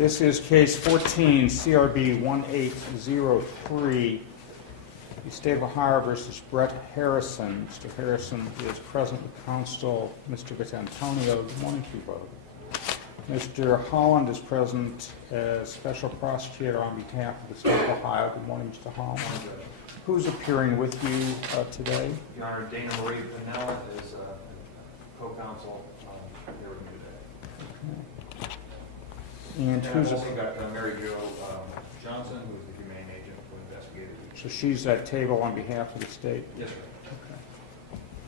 This is case 14, CRB 1803, the State of Ohio versus Brett Harrison. Mr. Harrison is present with counsel, Mr. Vitantonio. Good morning to you both. Mr. Holland is present as special prosecutor on behalf of the State of Ohio. Good morning, Mr. Holland. Who's appearing with you today? Your Honor, Dana Marie Pinella is co-counsel here with me today. And who's I've also got Mary Jo Johnson, who is the humane agent who investigated it. So she's at table on behalf of the state? Yes, sir.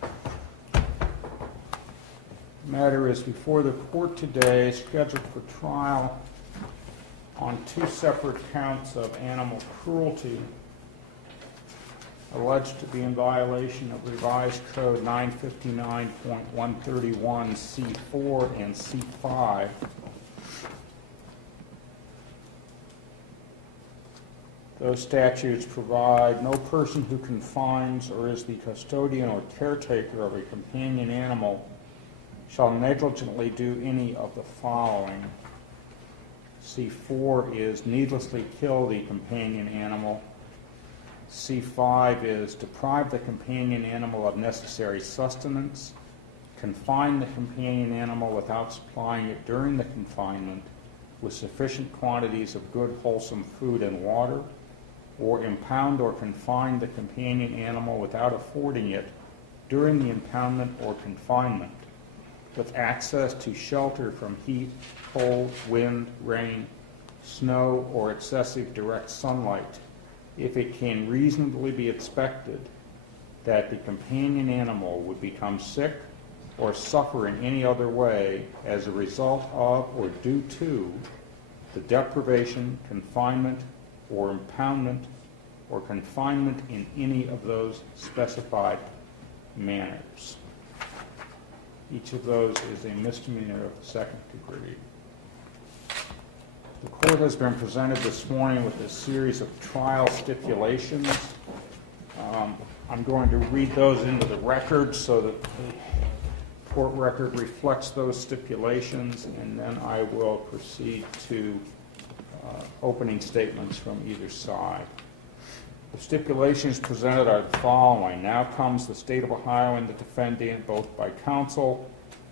Okay. The matter is before the court today, scheduled for trial on two separate counts of animal cruelty alleged to be in violation of revised code 959.131 C4 and C5. Those statutes provide no person who confines or is the custodian or caretaker of a companion animal shall negligently do any of the following. C4 is needlessly kill the companion animal. C5 is deprive the companion animal of necessary sustenance, confine the companion animal without supplying it during the confinement with sufficient quantities of good wholesome food and water, or impound or confine the companion animal without affording it during the impoundment or confinement with access to shelter from heat, cold, wind, rain, snow, or excessive direct sunlight, if it can reasonably be expected that the companion animal would become sick or suffer in any other way as a result of or due to the deprivation, confinement, or impoundment, or confinement in any of those specified manners. Each of those is a misdemeanor of the second degree. The court has been presented this morning with a series of trial stipulations. I'm going to read those into the record so that the court record reflects those stipulations, and then I will proceed to opening statements from either side. The stipulations presented are the following. Now comes the State of Ohio and the defendant, both by counsel,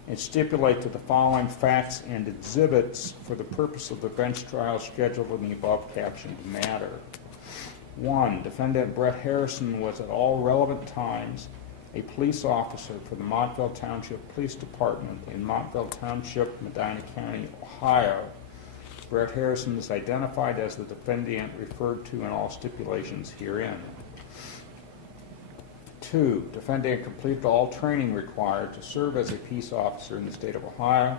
and stipulate to the following facts and exhibits for the purpose of the bench trial scheduled in the above captioned matter. 1. Defendant Brett Harrison was at all relevant times a police officer for the Montville Township Police Department in Montville Township, Medina County, Ohio. Brett Harrison is identified as the defendant referred to in all stipulations herein. 2. Defendant completed all training required to serve as a peace officer in the state of Ohio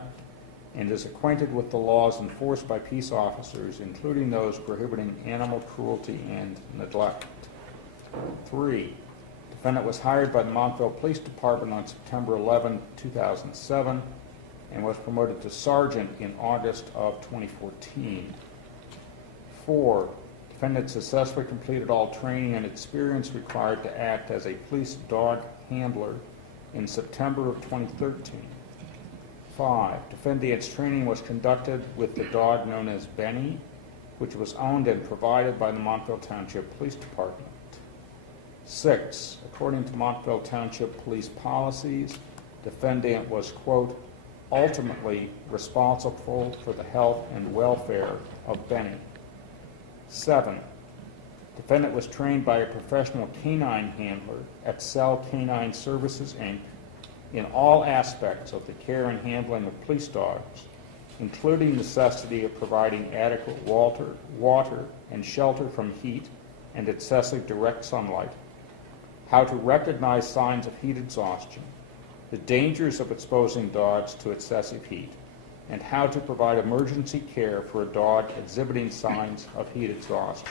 and is acquainted with the laws enforced by peace officers, including those prohibiting animal cruelty and neglect. 3. Defendant was hired by the Montville Police Department on September 11, 2007 and was promoted to sergeant in August of 2014. 4. Defendant successfully completed all training and experience required to act as a police dog handler in September of 2013. 5. Defendant's training was conducted with the dog known as Benny, which was owned and provided by the Montville Township Police Department. 6. According to Montville Township Police policies, defendant was, quote, ultimately responsible for the health and welfare of Benny. 7. Defendant was trained by a professional canine handler at Cell Canine Services, Inc. in all aspects of the care and handling of police dogs, including necessity of providing adequate water and shelter from heat and excessive direct sunlight, how to recognize signs of heat exhaustion, the dangers of exposing dogs to excessive heat, and how to provide emergency care for a dog exhibiting signs of heat exhaustion.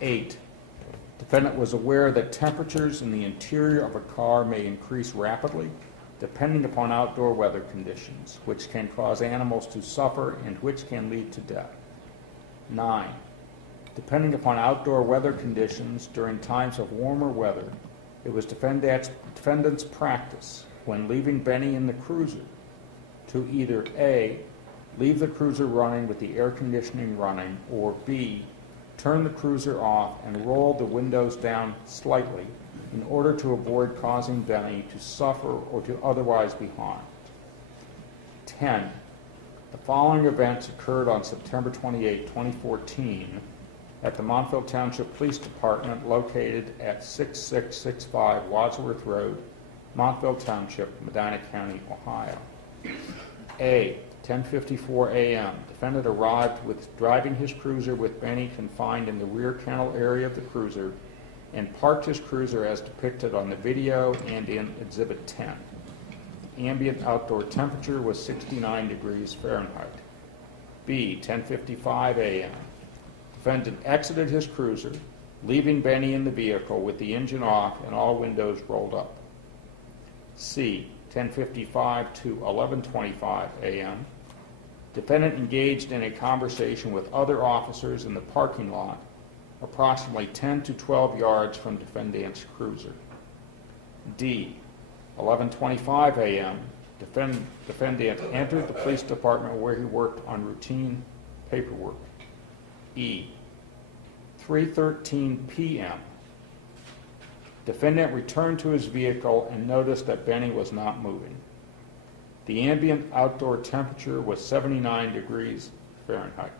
8. Defendant was aware that temperatures in the interior of a car may increase rapidly depending upon outdoor weather conditions, which can cause animals to suffer and which can lead to death. 9. Depending upon outdoor weather conditions during times of warmer weather, it was defendant's practice when leaving Benny in the cruiser to either A, leave the cruiser running with the air conditioning running, or B, turn the cruiser off and roll the windows down slightly in order to avoid causing Benny to suffer or to otherwise be harmed. 10. The following events occurred on September 28, 2014 at the Montville Township Police Department located at 6665 Wadsworth Road, Montville Township, Medina County, Ohio. A. 10:54 a.m. Defendant arrived driving his cruiser with Benny confined in the rear kennel area of the cruiser and parked his cruiser as depicted on the video and in Exhibit 10. Ambient outdoor temperature was 69 degrees Fahrenheit. B. 10:55 a.m. Defendant exited his cruiser, leaving Benny in the vehicle with the engine off and all windows rolled up. C. 10:55 to 11:25 a.m. Defendant engaged in a conversation with other officers in the parking lot, approximately 10 to 12 yards from defendant's cruiser. D. 11:25 a.m. Defendant entered the police department where he worked on routine paperwork. E. 3:13 p.m. Defendant returned to his vehicle and noticed that Benny was not moving. The ambient outdoor temperature was 79 degrees Fahrenheit.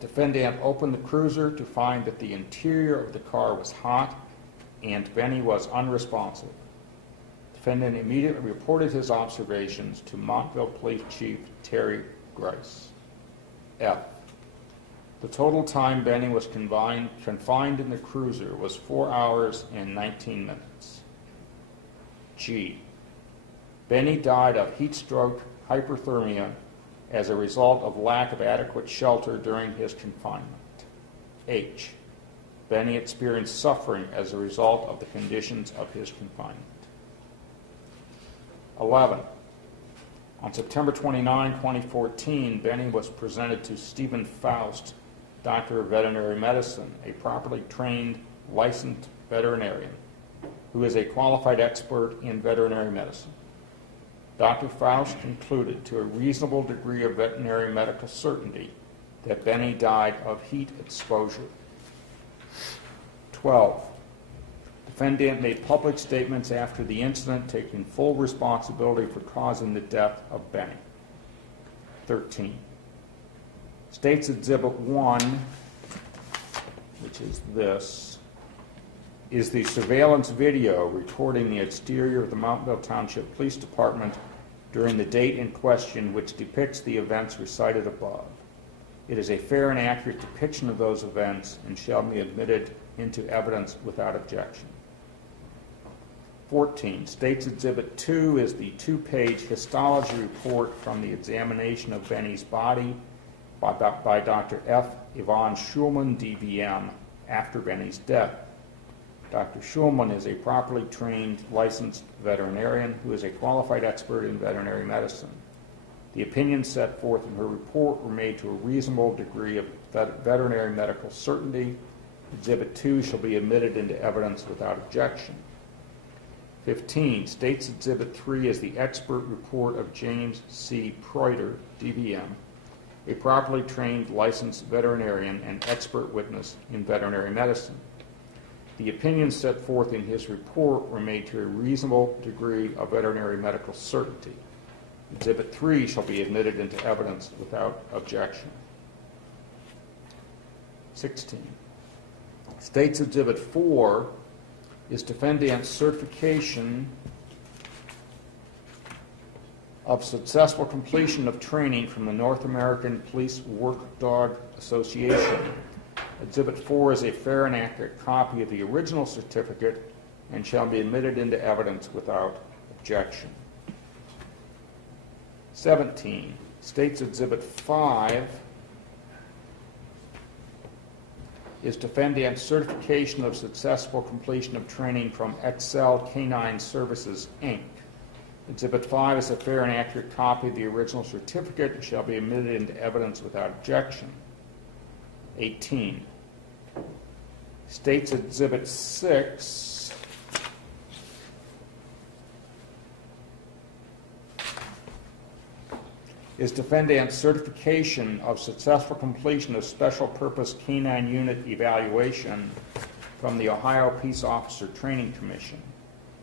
Defendant opened the cruiser to find that the interior of the car was hot and Benny was unresponsive. Defendant immediately reported his observations to Montville Police Chief Terry Grice. F. The total time Benny was confined in the cruiser was 4 hours and 19 minutes. G. Benny died of heat stroke hyperthermia as a result of lack of adequate shelter during his confinement. H. Benny experienced suffering as a result of the conditions of his confinement. 11. On September 29, 2014, Benny was presented to Stephen Faust, Doctor of Veterinary Medicine, a properly trained, licensed veterinarian who is a qualified expert in veterinary medicine. Dr. Faust concluded to a reasonable degree of veterinary medical certainty that Benny died of heat exposure. 12. Defendant made public statements after the incident taking full responsibility for causing the death of Benny. 13. State's Exhibit 1, which is this, is the surveillance video recording the exterior of the Montville Township Police Department during the date in question, which depicts the events recited above. It is a fair and accurate depiction of those events and shall be admitted into evidence without objection. 14. State's Exhibit 2 is the 2-page histology report from the examination of Benny's body by Dr. F. Yvonne Schulman, DVM, after Benny's death. Dr. Schulman is a properly trained, licensed veterinarian who is a qualified expert in veterinary medicine. The opinions set forth in her report were made to a reasonable degree of veterinary medical certainty. Exhibit 2 shall be admitted into evidence without objection. 15. State's Exhibit 3 is the expert report of James C. Preuter, DVM, a properly trained, licensed veterinarian and expert witness in veterinary medicine. The opinions set forth in his report were made to a reasonable degree of veterinary medical certainty. Exhibit 3 shall be admitted into evidence without objection. 16. State's Exhibit 4 is defendant's certification of successful completion of training from the North American Police Work Dog Association. Exhibit 4 is a fair and accurate copy of the original certificate and shall be admitted into evidence without objection. 17. State's Exhibit 5 is defendant's certification of successful completion of training from Excel Canine Services, Inc. Exhibit 5 is a fair and accurate copy of the original certificate and shall be admitted into evidence without objection. 18. State's Exhibit 6 is defendant's certification of successful completion of Special Purpose Canine Unit evaluation from the Ohio Peace Officer Training Commission.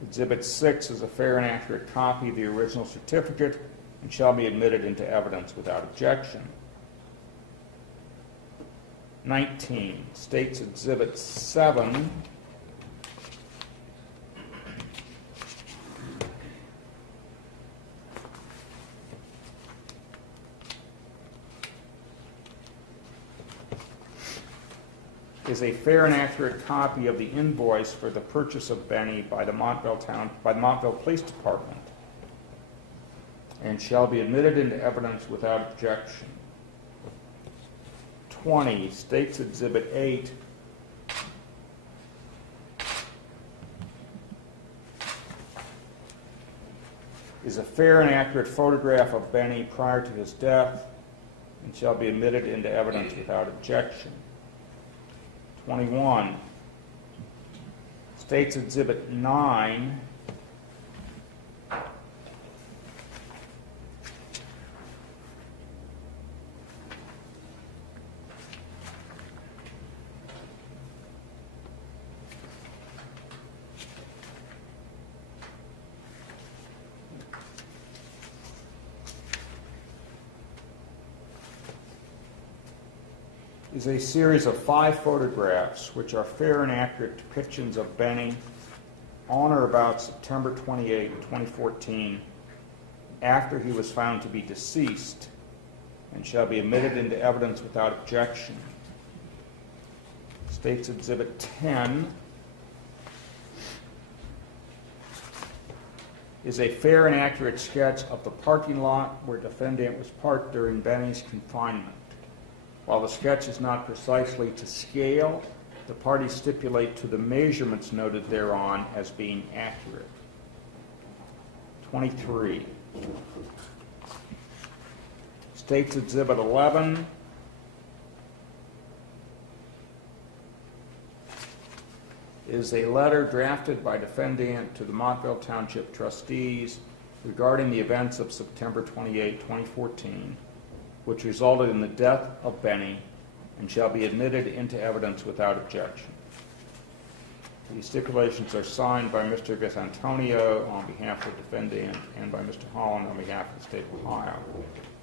Exhibit 6 is a fair and accurate copy of the original certificate and shall be admitted into evidence without objection. 19, State's Exhibit 7 is a fair and accurate copy of the invoice for the purchase of Benny by the Montville Police Department and shall be admitted into evidence without objection. 20, State's Exhibit 8 is a fair and accurate photograph of Benny prior to his death and shall be admitted into evidence without objection. 21, State's Exhibit 9 is a series of 5 photographs which are fair and accurate depictions of Benny on or about September 28, 2014, after he was found to be deceased, and shall be admitted into evidence without objection. State's Exhibit 10 is a fair and accurate sketch of the parking lot where defendant was parked during Benny's confinement. While the sketch is not precisely to scale, the parties stipulate to the measurements noted thereon as being accurate. 23. State's Exhibit 11 is a letter drafted by defendant to the Montville Township trustees regarding the events of September 28, 2014, which resulted in the death of Benny and shall be admitted into evidence without objection. These stipulations are signed by Mr. Gasantonio on behalf of the defendant and by Mr. Holland on behalf of the State of Ohio.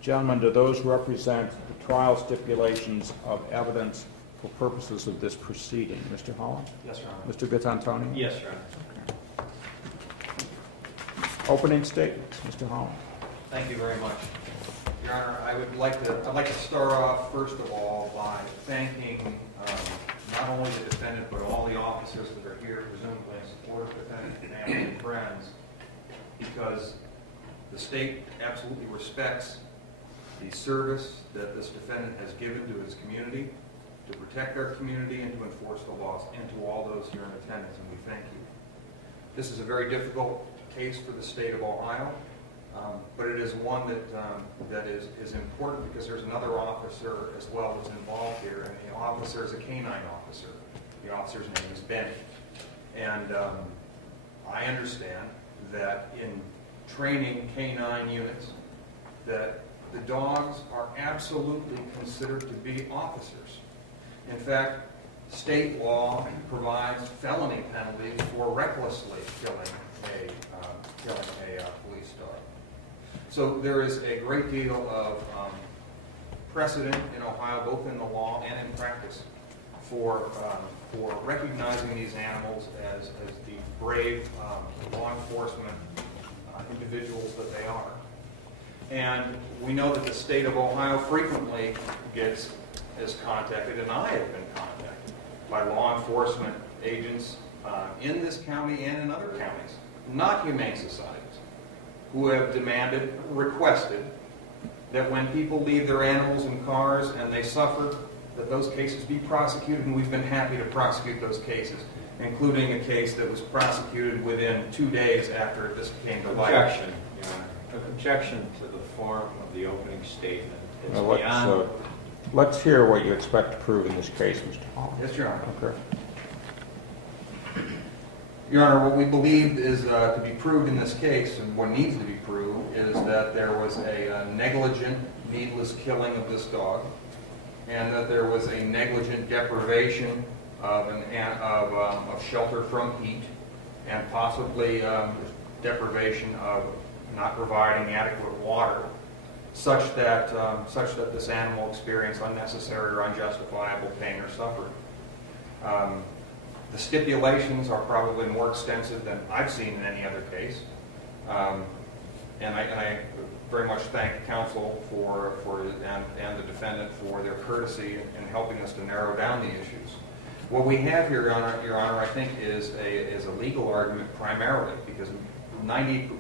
Gentlemen, do those represent the trial stipulations of evidence for purposes of this proceeding? Mr. Holland? Yes, Your Honor. Mr. Gasantonio? Yes, Your Honor. Okay. Opening statements, Mr. Holland. Thank you very much. Your Honor, I'd like to start off first of all by thanking not only the defendant but all the officers that are here, presumably in support of the defendant, family, and friends, because the state absolutely respects the service that this defendant has given to his community, to protect our community and to enforce the laws, and to all those here in attendance, and we thank you. This is a very difficult case for the state of Ohio. But it is one that is important because there's another officer as well that's involved here, and the officer is a canine officer. The officer's name is Benny. And I understand that in training canine units that the dogs are absolutely considered to be officers. In fact, state law provides felony penalties for recklessly killing a police dog. So there is a great deal of precedent in Ohio, both in the law and in practice, for recognizing these animals as the brave law enforcement individuals that they are. And we know that the state of Ohio frequently is contacted, and I have been contacted, by law enforcement agents in this county and in other counties, not humane societies, who have requested that when people leave their animals in cars and they suffer, that those cases be prosecuted, and we've been happy to prosecute those cases, including a case that was prosecuted within 2 days after this came to light. Objection, Your Honor. Objection to the form of the opening statement. It's Well, beyond... let's hear what you expect to prove in this case, Mr. Holland. Yes, Your Honor. Okay. Your Honor, what we believe is to be proved in this case, and what needs to be proved, is that there was a negligent, needless killing of this dog, and that there was a negligent deprivation of shelter from heat, and possibly deprivation of not providing adequate water, such that this animal experienced unnecessary or unjustifiable pain or suffering. The stipulations are probably more extensive than I've seen in any other case, and I very much thank counsel and the defendant for their courtesy in helping us to narrow down the issues. What we have here, Your Honor, I think is a legal argument primarily, because 99%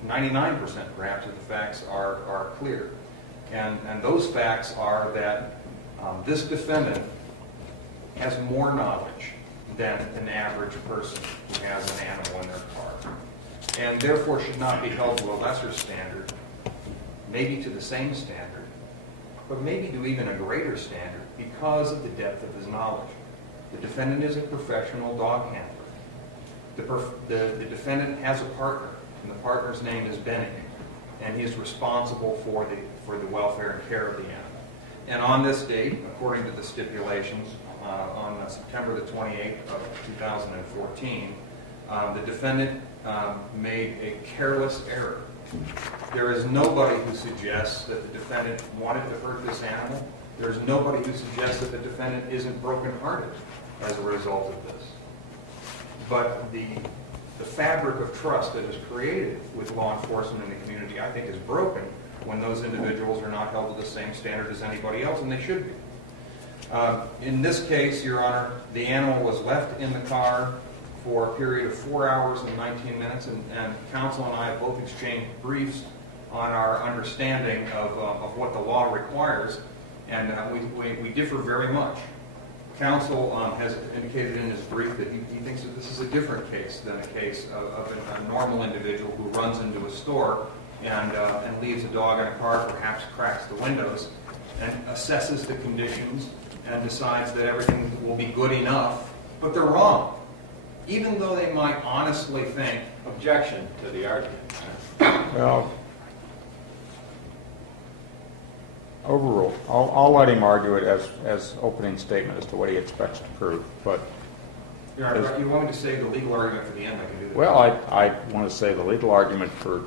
perhaps of the facts are clear, and those facts are that this defendant has more knowledge than an average person who has an animal in their car, and therefore should not be held to a lesser standard, maybe to the same standard, but maybe to even a greater standard because of the depth of his knowledge. The defendant is a professional dog handler. The defendant has a partner, and the partner's name is Benny, and he's responsible for the welfare and care of the animal. And on this date, according to the stipulations, on September the 28th of 2014, the defendant made a careless error. There is nobody who suggests that the defendant wanted to hurt this animal. There is nobody who suggests that the defendant isn't brokenhearted as a result of this. But the fabric of trust that is created with law enforcement in the community, I think, is broken when those individuals are not held to the same standard as anybody else, and they should be. In this case, Your Honor, the animal was left in the car for a period of 4 hours and 19 minutes, and counsel and I have both exchanged briefs on our understanding of what the law requires, and we differ very much. Counsel has indicated in his brief that he thinks that this is a different case than a case of a normal individual who runs into a store and leaves a dog in a car, perhaps cracks the windows, and assesses the conditions and decides that everything will be good enough, but they're wrong. Even though they might honestly think... Objection to the argument. Well, overruled. I'll let him argue it as opening statement as to what he expects to prove. But Your Honor, you want me to say the legal argument for the end? I can do that. Well, I want to say the legal argument for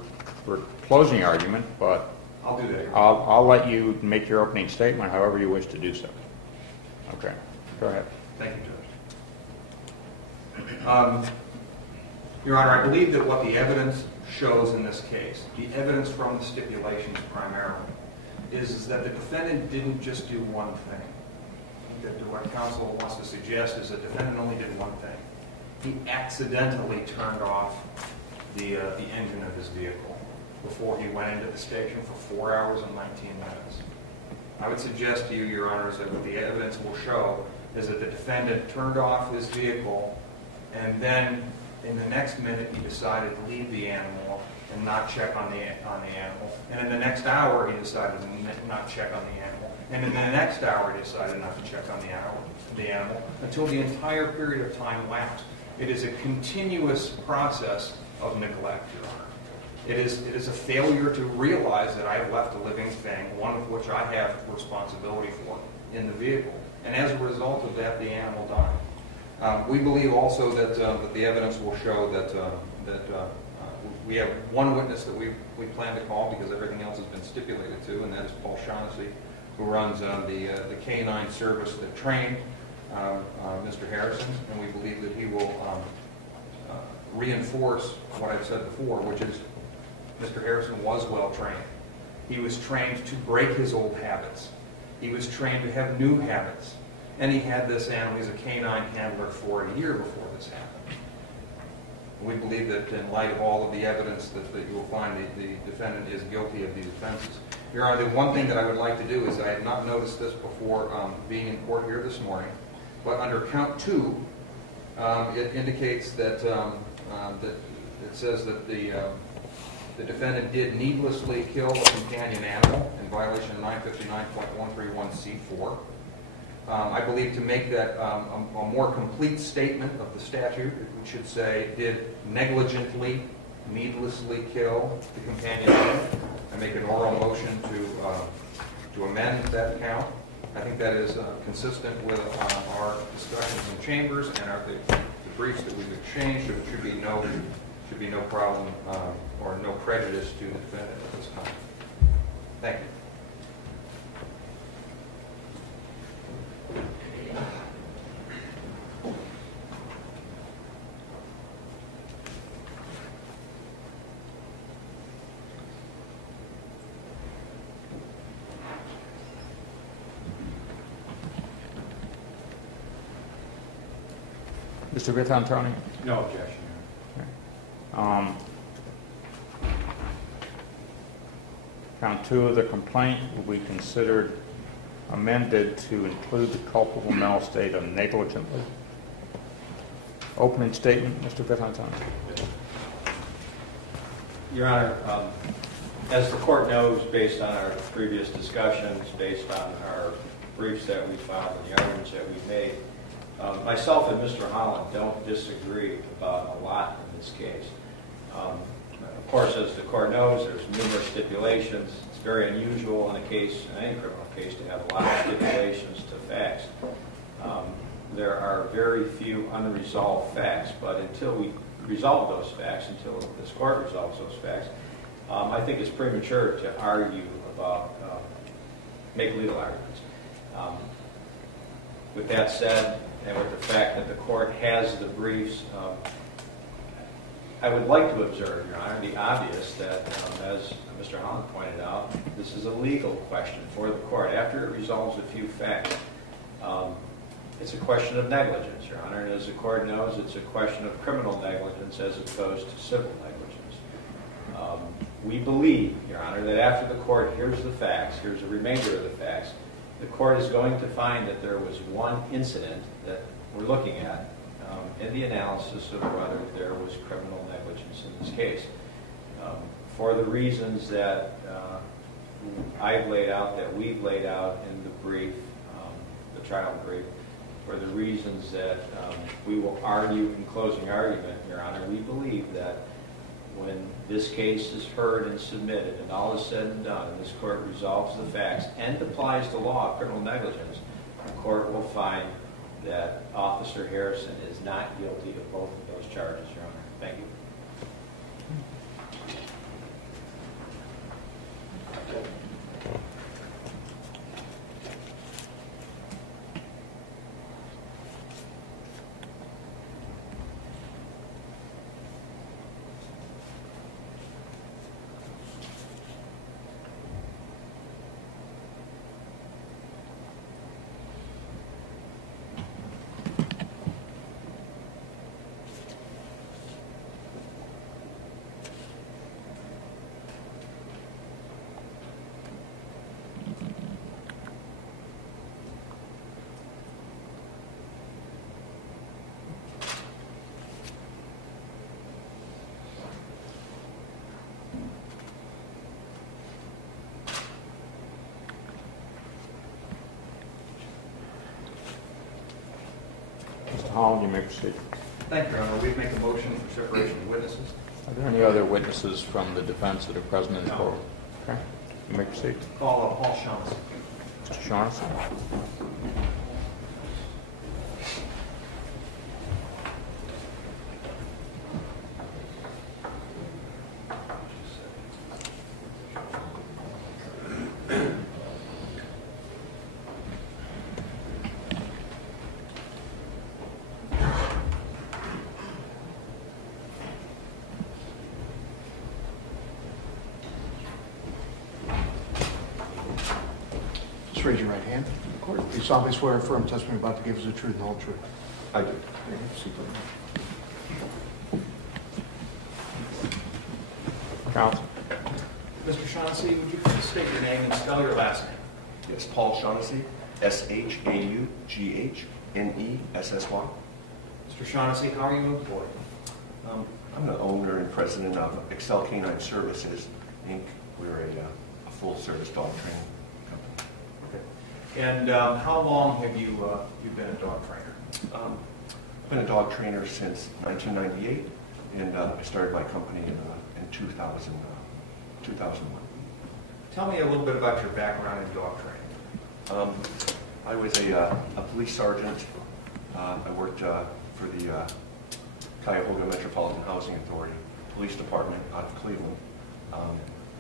closing argument, but I'll do that. I'll let you make your opening statement however you wish to do so. Okay, go ahead. Thank you, Judge. Your Honor, I believe that what the evidence shows in this case, the evidence from the stipulations primarily, is that the defendant didn't just do one thing. That what counsel wants to suggest is that the defendant only did one thing. He accidentally turned off the engine of his vehicle before he went into the station for 4 hours and 19 minutes. I would suggest to you, Your Honors, that what the evidence will show is that the defendant turned off his vehicle, and then in the next minute he decided to leave the animal and not check on the animal. And in the next hour he decided to not check on the animal. And in the next hour he decided not to check on the animal until the entire period of time lapsed. It is a continuous process of neglect, Your Honor. It is a failure to realize that I have left a living thing, one of which I have responsibility for, in the vehicle. And as a result of that, the animal died. We believe also that the evidence will show that we have one witness that we plan to call because everything else has been stipulated to, and that is Paul Shaughnessy, who runs the K-9 service that trained Mr. Harrison, and we believe that he will reinforce what I've said before, which is Mr. Harrison was well trained. He was trained to break his old habits. He was trained to have new habits. And he had this animal, he's a K-9 handler for a year before this happened. We believe that in light of all of the evidence that you will find the defendant is guilty of these offenses. Your Honor, the one thing that I would like to do is I had not noticed this before being in court here this morning, but under count 2, it indicates that, that it says that the defendant did needlessly kill a companion animal in violation of 959.131C4. I believe to make that a more complete statement of the statute, we should say, did negligently, needlessly kill the companion animal. I make an oral motion to amend that count. I think that is consistent with our discussions in chambers and the briefs that we've exchanged. There should be no problem or no prejudice to the defendant at this time. Thank you. Mr. Vitantoni? No objection. Count 2 of the complaint will be considered amended to include the culpable mental state of negligently. Opening statement, Mr. Vitantoni. Your Honor, as the court knows, based on our previous discussions, based on our briefs that we filed and the arguments that we made, myself and Mr. Holland don't disagree about a lot in this case. Of course, as the court knows, there's numerous stipulations. It's very unusual in any criminal case, to have a lot of stipulations to facts. There are very few unresolved facts, but until we resolve those facts, until this court resolves those facts, I think it's premature to argue about, make legal arguments. With that said, and with the fact that the court has the briefs, I would like to observe, Your Honor, the obvious that, as Mr. Holland pointed out, this is a legal question for the court. After it resolves a few facts, it's a question of negligence, Your Honor, and as the court knows, it's a question of criminal negligence as opposed to civil negligence. We believe, Your Honor, that after the court hears the facts, hears the remainder of the facts, the court is going to find that there was one incident that we're looking at in the analysis of whether there was criminal negligence in this case. For the reasons that I've laid out, that we've laid out in the brief, the trial brief, for the reasons that we will argue in closing argument, Your Honor, we believe that when this case is heard and submitted and all is said and done and this court resolves the facts and applies the law of criminal negligence, the court will find that Officer Harrison is not guilty of both of those charges, Your Honor. Thank you. Mr. Holland, you may proceed. Thank you, Your Honor. We make a motion for separation of witnesses. Are there any other witnesses from the defense that are present in the court? Okay. You may proceed. Call Paul Shaughnessy. Mr. Shaughnessy. Just raise your right hand. Court, you solemnly swear and affirm testimony about to give us the truth and the whole truth. I do. Counsel. Mr. Shaughnessy, would you please state your name and spell your last name? Yes, Paul Shaughnessy, S-H-A-U-G-H-N-E-S-S-Y. Mr. Shaughnessy, how are you employed? I'm the owner and president of Excel Canine Services, Inc. We're a full-service dog training company. Okay. And how long have you been a dog trainer? I've been a dog trainer since 1998, and I started my company in 2001. Tell me a little bit about your background in dog training. I was a police sergeant. I worked for the Cuyahoga Metropolitan Housing Authority Police Department out of Cleveland.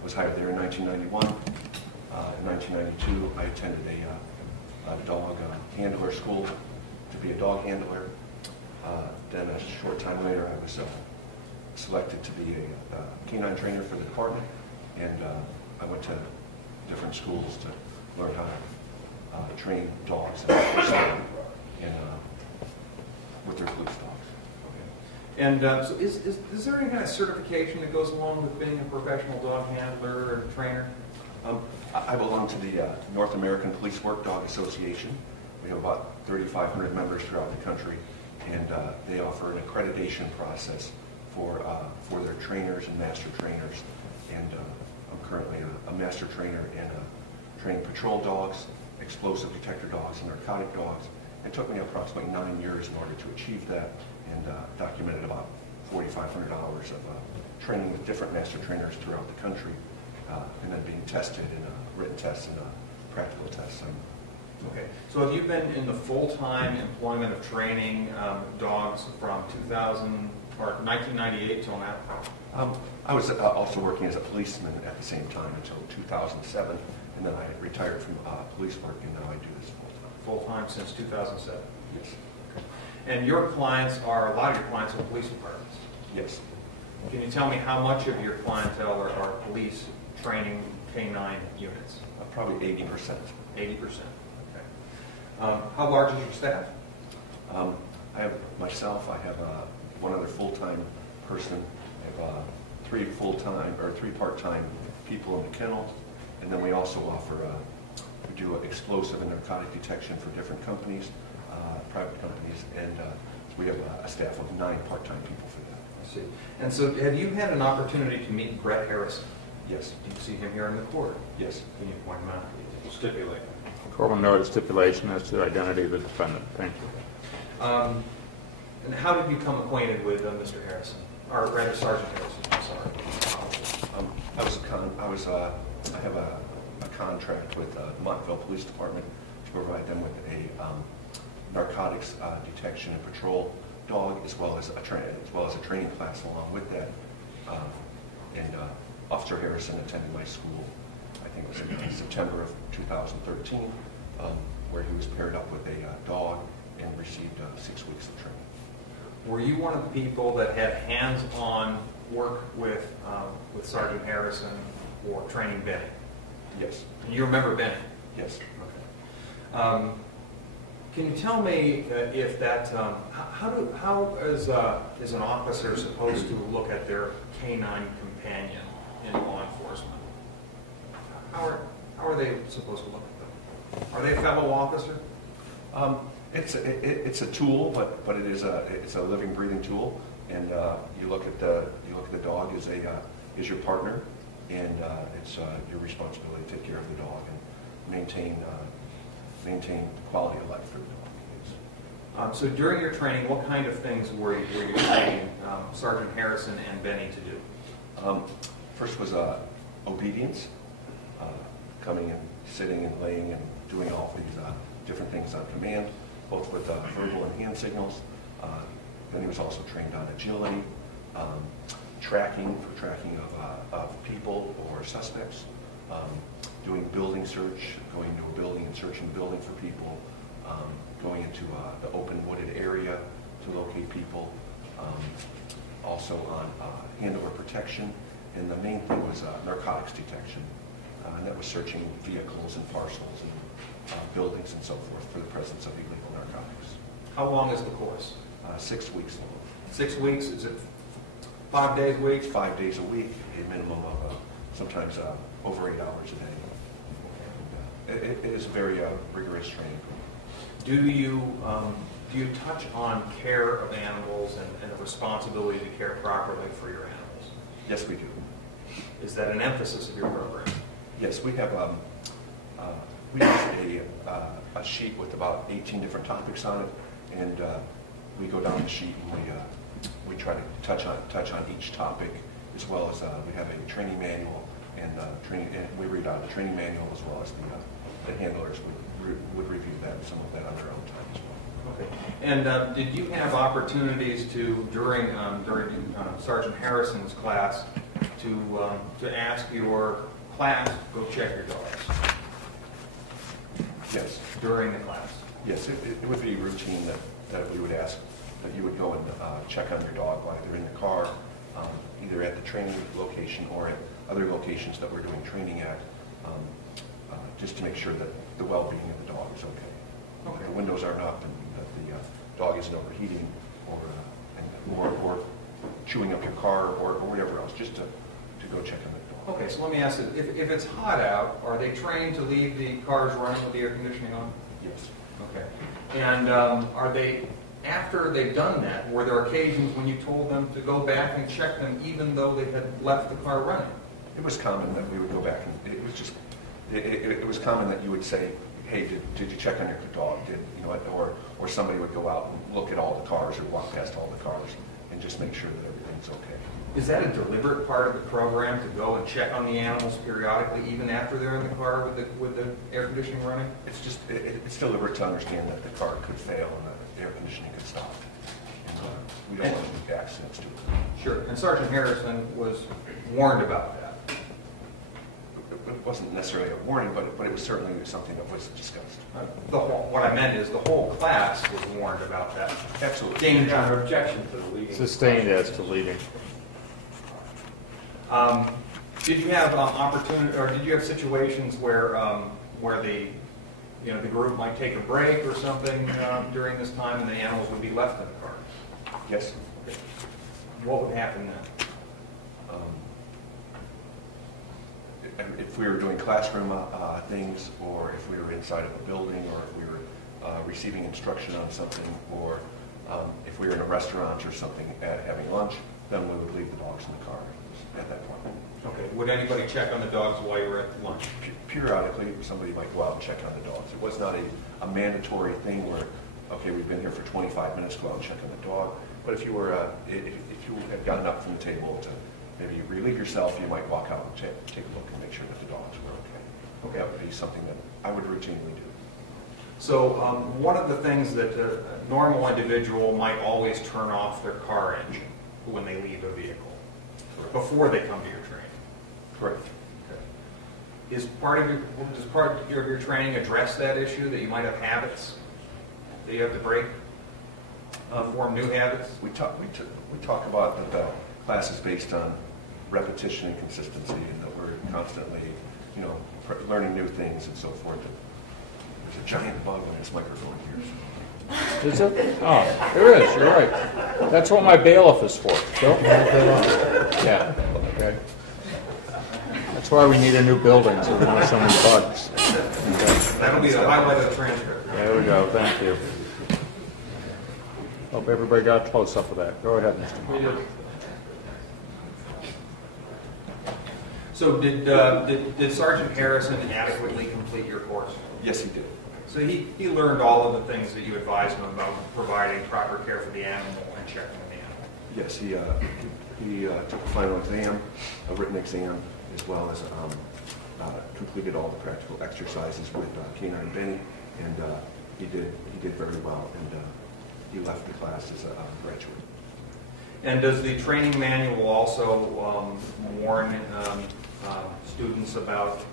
Was hired there in 1991. In 1992, I attended a dog handler school to be a dog handler. Then a short time later, I was selected to be a canine trainer for the department, and I went to different schools to learn how to train dogs and with their police dogs. And so is there any kind of certification that goes along with being a professional dog handler or trainer? I belong to the North American Police Work Dog Association. We have about 3,500 members throughout the country, and they offer an accreditation process for their trainers and master trainers. And I'm currently a master trainer in training patrol dogs, explosive detector dogs, and narcotic dogs. It took me approximately 9 years in order to achieve that, and documented about 4,500 hours of training with different master trainers throughout the country, and then being tested in written tests and practical tests. Okay. So have you been in the full-time employment of training dogs from 1998 till now? I was also working as a policeman at the same time until 2007, and then I retired from police work, and now I do this full-time. Full-time since 2007? Yes. Okay. And your clients are, a lot of your clients are police departments? Yes. Can you tell me how much of your clientele are police training canine units? Probably 80%. 80%. Okay. How large is your staff? I have myself. I have one other full-time person. I have three part-time people in the kennel, and then we also offer we do explosive and narcotic detection for different companies, private companies, and we have a staff of 9 part-time people for that. I see. And so, have you had an opportunity to meet Brett Harrison? Yes. Do you see him here in the court? Yes. Can you point him out? Stipulate. Court will note a stipulation as to the identity of the defendant. Thank you. And how did you become acquainted with Mr. Harrison, or rather Sergeant Harrison? I'm sorry. I have a contract with Montville Police Department to provide them with a narcotics detection and patrol dog, as well as a training class along with that. And Officer Harrison attended my school, I think it was in September of 2013, where he was paired up with a dog and received 6 weeks of training. Were you one of the people that had hands-on work with Sergeant Harrison or training Benny? Yes. And you remember Benny? Yes. Okay. Can you tell me if that, how is an officer supposed to look at their canine companion in law enforcement? How are they supposed to look at them? Are they a fellow officer? It's a tool, but it's a living, breathing tool. And you look at the dog as your partner, and it's your responsibility to take care of the dog and maintain quality of life for the dog. So during your training, what kind of things were you training Sergeant Harrison and Benny to do? First was obedience, coming and sitting and laying and doing all of these different things on command, both with verbal and hand signals. Then he was also trained on agility, tracking of people or suspects, doing building search, going to a building and searching the building for people, going into the open wooded area to locate people, also on hand-over protection, and the main thing was narcotics detection, and that was searching vehicles and parcels and buildings and so forth for the presence of illegal narcotics. How long is the course? 6 weeks long. 6 weeks? Is it 5 days a week? 5 days a week, a minimum of sometimes over 8 hours a day. It is a very rigorous training. Do you touch on care of animals and the responsibility to care properly for your animals? Yes, we do. Is that an emphasis of your program? Yes, we have We use a sheet with about 18 different topics on it, and we go down the sheet and we try to touch on each topic, as well as we have a training manual, and we read out the training manual, as well as the handlers would review that, some of that on their own time as well. Okay. And did you have opportunities to, during Sergeant Harrison's class, to ask your class to go check your dogs? Yes. During the class? Yes, it would be routine that we would ask that you would go and check on your dog while they're in the car, either at the training location or at other locations that we're doing training at, just to make sure that the well-being of the dog is okay. Okay. The windows aren't up and that the dog isn't overheating or chewing up your car or whatever else, just to go check on the dog. Okay, so let me ask you, if it's hot out, are they trained to leave the cars running with the air conditioning on? Yes. Okay. And are they, after they've done that, were there occasions when you told them to go back and check them even though they had left the car running? It was common that we would go back and it was common that you would say, hey, did you check on your dog? Or somebody would go out and look at all the cars or walk past all the cars and just make sure that everything's okay. Is that a deliberate part of the program to go and check on the animals periodically, even after they're in the car with the air conditioning running? It's just it's deliberate to understand that the car could fail and that the air conditioning could stop. And, we don't want to do accidents to it. Sure. And Sergeant Harrison was warned about that. It wasn't necessarily a warning, but it was certainly something that was discussed. What I meant is the whole class was warned about that. Absolutely. Danger. Your objection to the leading. Sustained as to leading. Did you have opportunity, or did you have situations where the group might take a break or something during this time, and the animals would be left in the car? Yes. Okay. What would happen then? If we were doing classroom things, or if we were inside of a building, or if we were receiving instruction on something, or if we were in a restaurant or something having lunch, then we would leave the dogs in the car at that point. Okay. Would anybody check on the dogs while you were at lunch? Periodically, somebody might go out and check on the dogs. It was not a mandatory thing where, okay, we've been here for 25 minutes, go out and check on the dog. But if you were, if you had gotten up from the table to maybe relieve yourself, you might walk out and take a look and make sure that the dogs were okay. Okay, that would be something that I would routinely do. So one of the things that a normal individual might always turn off their car engine when they leave a vehicle before they come to your training. Correct. Okay. Does part of your training address that issue, that you might have habits that you have to break, form new habits? We talk about that the class is based on repetition and consistency, and that we're constantly, learning new things and so forth. There's a giant bug on this microphone here. Is it? Oh, there is. You're right. That's what my bailiff is for. Don't move that on. Yeah. Okay. That's why we need a new building, so we don't have so many bugs. Okay. That'll be the highlight of the transcript. There we go. Thank you. Hope everybody got a close-up of that. Go ahead, Mr. We did. So did Sergeant Harrison adequately complete your course? Yes, he did. So he learned all of the things that you advised him about, providing proper care for the animal and checking on the animal. Yes, he took a final exam, a written exam, as well as completed all the practical exercises with Canine Benny, and he did very well, and he left the class as a graduate. And does the training manual also warn students about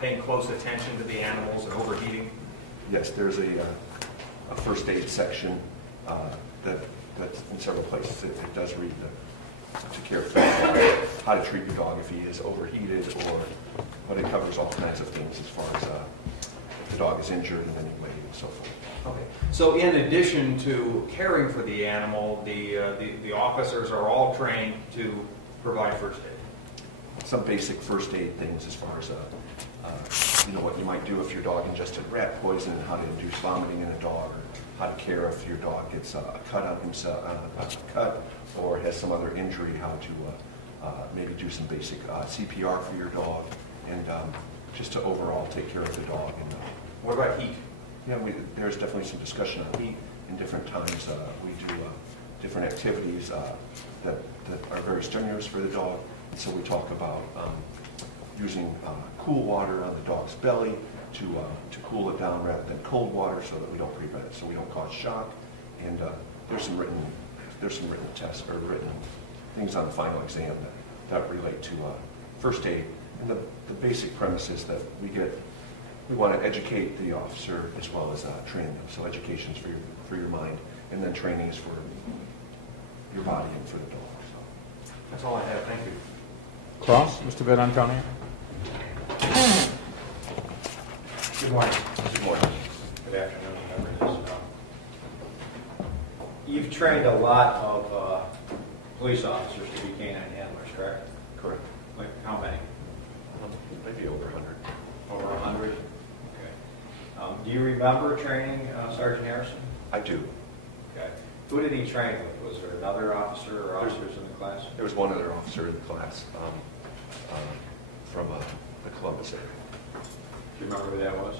paying close attention to the animals and overheating? Yes, there's a first aid section that's in several places. It does read to care for the dog, how to treat the dog if he is overheated, but it covers all kinds of things as far as if the dog is injured in any way and so forth. Okay. So in addition to caring for the animal, the officers are all trained to provide first aid? Some basic first aid things as far as what you might do if your dog ingested rat poison, and how to induce vomiting in a dog, or how to care if your dog gets a cut on himself, or has some other injury, how to maybe do some basic CPR for your dog, and just to overall take care of the dog. And What about heat? yeah, there's definitely some discussion on heat in different times. We do different activities that are very strenuous for the dog. So we talk about using cool water on the dog's belly to cool it down rather than cold water, so that we don't prevent it, so we don't cause shock. And there's some written tests or written things on the final exam that relate to first aid. And the basic premise is that we want to educate the officer as well as train them. So education is for your mind, and then training is for your body and for the dog. So That's all I have. Thank you. Cross, Mr. Vidantonio? Good morning. good morning. Good afternoon, whatever it is. You've trained a lot of police officers to be canine handlers, correct? Correct. Like how many? Maybe over 100. Over 100? Okay. Do you remember training Sergeant Harrison? I do. Okay. Who did he train with? Was there another officer or officers in the class? There was one other officer in the class from the Columbus area. Do you remember who that was?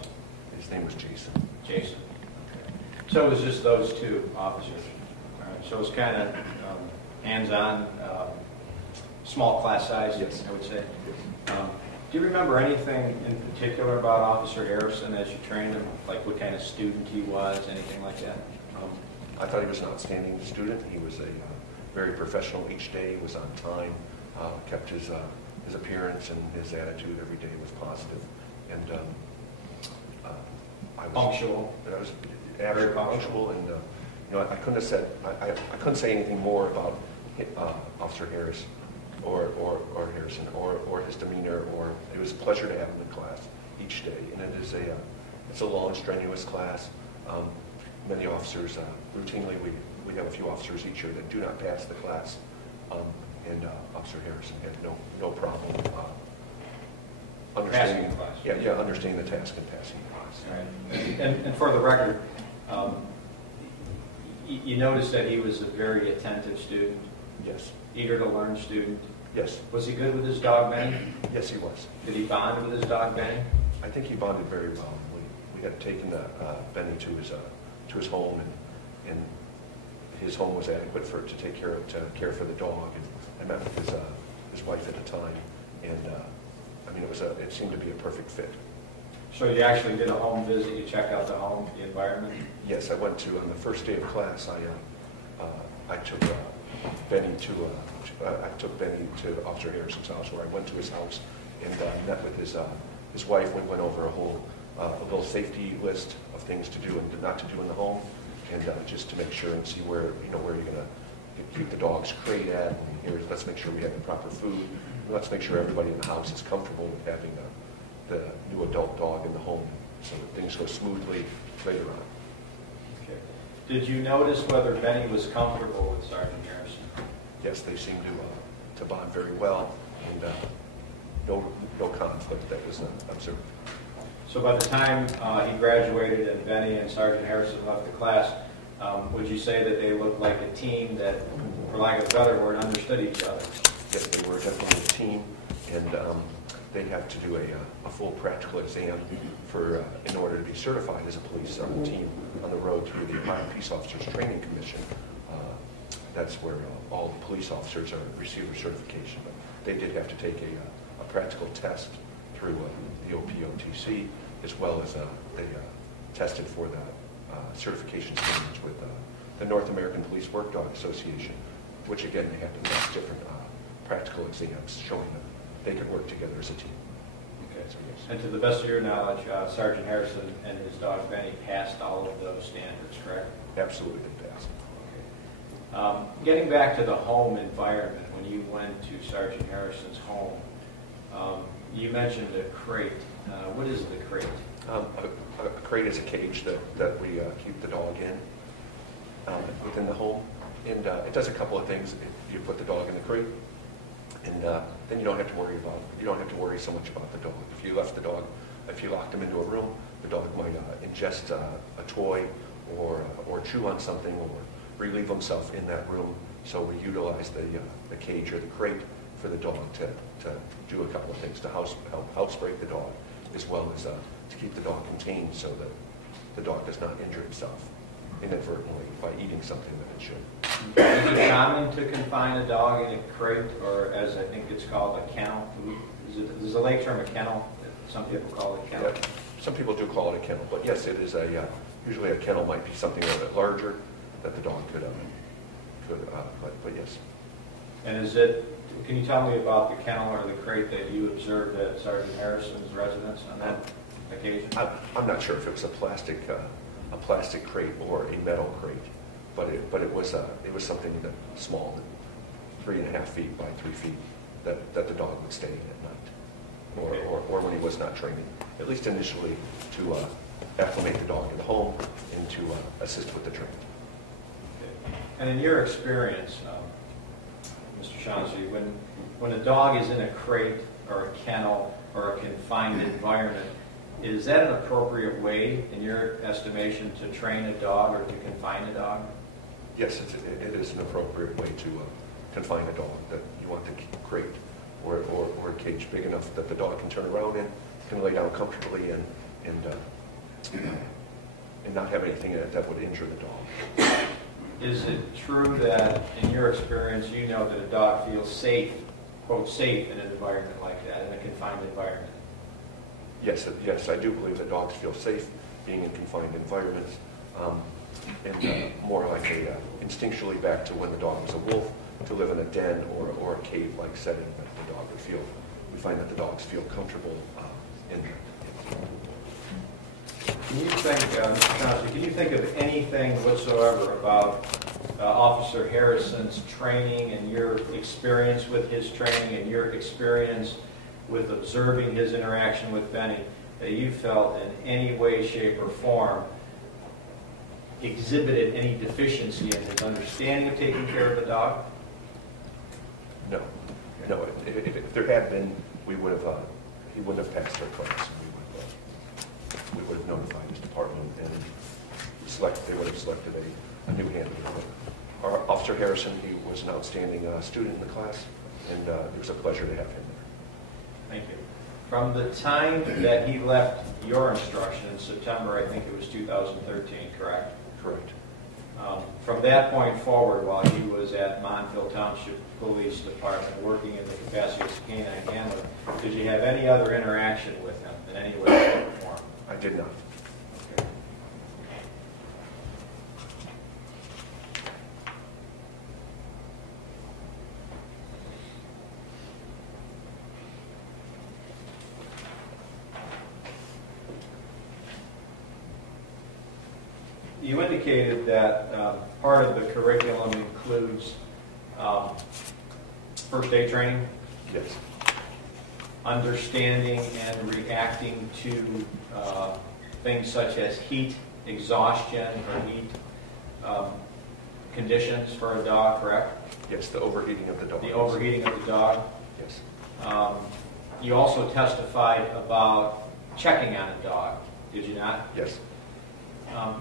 His name was Jason. Jason. Okay. So it was just those two officers. All right. So it was kind of hands-on, small class size, Yes. I would say. Do you remember anything in particular about Officer Harrison as you trained him? Like what kind of student he was, anything like that? I thought he was an outstanding student. He was a very professional each day. He was on time, kept his appearance and his attitude every day was positive. And I was Punctual. I was very punctual, and I couldn't say anything more about Officer Harris or Harrison or his demeanor. Or it was a pleasure to have him in class each day. And it's a long, strenuous class. Many officers routinely we have a few officers each year that do not pass the class, and Officer Harrison had no problem understanding Passing the class. Yeah, understanding the task and passing the class. Right. And for the record, you noticed that he was a very attentive student, Yes, eager to learn student. yes, Was he good with his dog, Benny? yes, he was. Did he bond with his dog, Benny? I think he bonded very well. We had taken Benny to his home, and his home was adequate to care for the dog. And I met with his wife at the time, and it seemed to be a perfect fit. So you actually did a home visit, you checked out the home, the environment? Yes, I went to on the first day of class. I took Benny to Officer Harrison's house, where I went to his house and met with his wife. We went over a little safety list of things to do and not to do in the home, and just to make sure and see where you're going to keep the dog's crate at. And let's make sure we have the proper food. And let's make sure everybody in the house is comfortable with having the new adult dog in the home, so that things go smoothly later on. Okay. Did you notice whether Benny was comfortable with Sergeant Harrison? Yes, they seem to bond very well, and no conflict that was observed. So by the time he graduated and Benny and Sergeant Harrison left the class, would you say that they looked like a team that, for lack of a better word, understood each other? Yes, they were definitely a team, and they have to do a full practical exam in order to be certified as a police team on the road through the Ohio Peace Officers Training Commission. That's where all the police officers receive their certification. But they did have to take a practical test through the OPOTC, as well as they tested for the certification standards with the North American Police Work Dog Association, which again, they have to pass different practical exams showing that they can work together as a team. Okay. So, yes. And to the best of your knowledge, Sergeant Harrison and his dog Benny passed all of those standards, correct? Absolutely, they passed. Okay. Getting back to the home environment, when you went to Sergeant Harrison's home, you mentioned a crate. What is the crate? A crate is a cage that we keep the dog in within the home, and it does a couple of things. You put the dog in the crate, and then you don't have to worry so much about the dog. If you locked him into a room, the dog might ingest a toy or chew on something or relieve himself in that room. So we utilize the cage or the crate for the dog to do a couple of things, to help housebreak the dog, as well as to keep the dog contained so that the dog does not injure itself inadvertently by eating something that it should. Is it common to confine a dog in a crate, or as I think it's called, a kennel? Is the lay term a kennel? Some people call it a kennel. Yeah, some people do call it a kennel, but yes, it is usually a kennel might be something a little bit larger that the dog could but yes. And can you tell me about the kennel or the crate that you observed at Sergeant Harrison's residence on that occasion? I'm not sure if it was a plastic crate or a metal crate, but it was something that small, 3.5 feet by 3 feet, that the dog would stay in at night, or when he was not training, at least initially to acclimate the dog in the home and to assist with the training. Okay. And in your experience, Mr. Shaughnessy, when a dog is in a crate or a kennel or a confined environment, is that an appropriate way, in your estimation, to train a dog or to confine a dog? Yes, it is an appropriate way to confine a dog, that you want the crate or a cage big enough that the dog can turn around in, can lay down comfortably and not have anything in it that would injure the dog. Is it true that, in your experience, you know that a dog feels safe, quote, safe in an environment like that, in a confined environment? Yes, I do believe that dogs feel safe being in confined environments, and more like instinctually back to when the dog was a wolf, to live in a den or a cave-like setting that the dog would feel. We find that the dogs feel comfortable in there. Can you think, Mr. Johnson, can you think of anything whatsoever about Officer Harrison's training and your experience with his training and your experience with observing his interaction with Benny that you felt in any way, shape, or form exhibited any deficiency in his understanding of taking care of the dog? No. If there had been, he would have passed their class. We would have notified his department, and they would have selected a new handler. Our Officer Harrison, he was an outstanding student in the class, and it was a pleasure to have him there. Thank you. From the time that he left your instruction in September, I think it was 2013, correct? Correct. From that point forward, while he was at Montville Township Police Department working in the capacity as a canine handler, did you have any other interaction with him in any way, shape, or form? I did not. Okay. You indicated that part of the curriculum includes first aid training, Yes. understanding and reacting to things such as heat, exhaustion, or heat conditions for a dog, correct? Yes, the overheating of the dog. The overheating of the dog. Yes. You also testified about checking on a dog, did you not? Yes.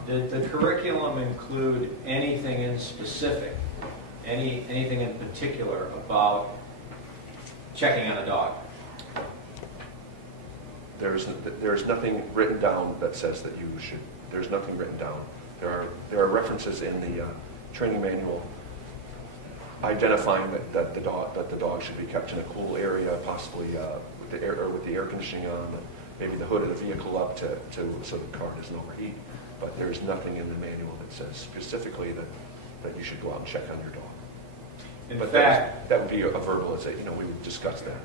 Did the curriculum include anything in specific, anything in particular about checking on a dog? There's nothing written down that says that you should. There's nothing written down. There are references in the training manual identifying that the dog should be kept in a cool area, possibly with the air conditioning on, maybe the hood of the vehicle up so the car doesn't overheat. But there's nothing in the manual that says specifically that you should go out and check on your dog. In but fact, that would be a verbalization. We would discuss that.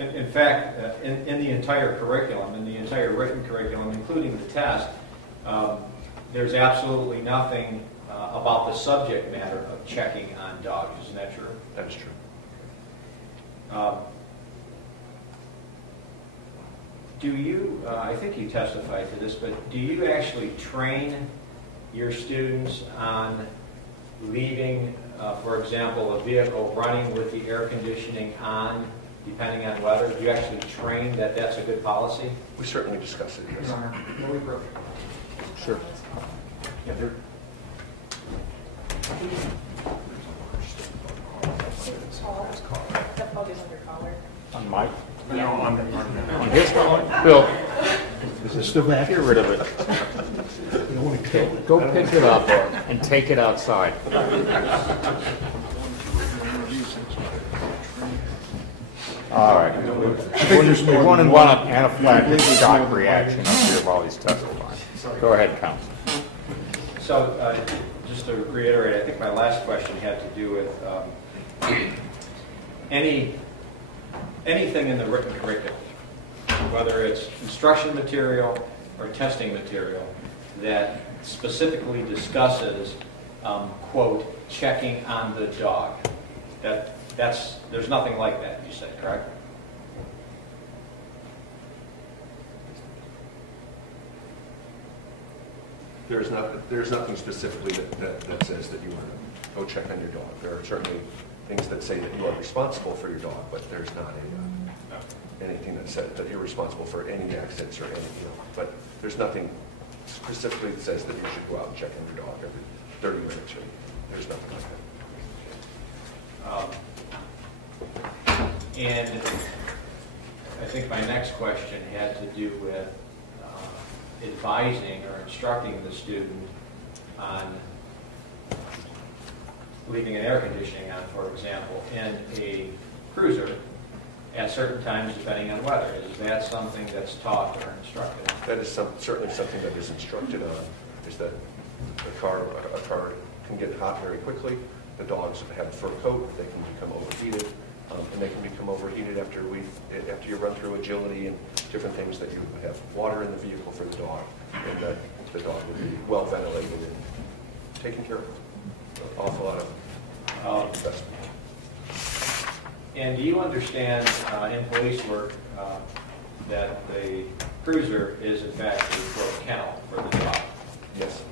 In fact, in the entire curriculum, in the entire written curriculum, including the test, there's absolutely nothing about the subject matter of checking on dogs. Isn't that true? That is true. Do you, I think you testified to this, but do you actually train your students on leaving, for example, a vehicle running with the air conditioning on, depending on weather? Do you actually train that that's a good policy? We certainly discuss it, yes. Your Honor, may we approach? Sure. Yeah, there. On Mike? No, on his collar? Bill, Is it still back? Get rid of it. You don't want to kill it. Go pick it up and take it outside. All right. We want an anaphylactic shock reaction up here while he's testifying. Go ahead, counsel. So, just to reiterate, I think my last question had to do with anything in the written curriculum, whether it's instruction material or testing material, that specifically discusses, quote, checking on the dog. There's nothing like that, you said, correct? There's nothing specifically that says that you want to go check on your dog. There are certainly things that say that you are responsible for your dog, but there's not anything that says that you're responsible for any accidents or anything else. But there's nothing specifically that says that you should go out and check on your dog every 30 minutes. There's nothing like that. And I think my next question had to do with advising or instructing the student on leaving an air conditioning on, for example, in a cruiser at certain times depending on weather. Is that something that's taught or instructed? That is certainly something that is instructed on, is that a car can get hot very quickly. The dogs have a fur coat, they can become overheated, and they can become overheated after you run through agility and different things, that you have water in the vehicle for the dog, and that the dog will be well ventilated and taken care of. An awful lot of investment. And do you understand in police work that the cruiser is in fact a kennel for the dog? Yes.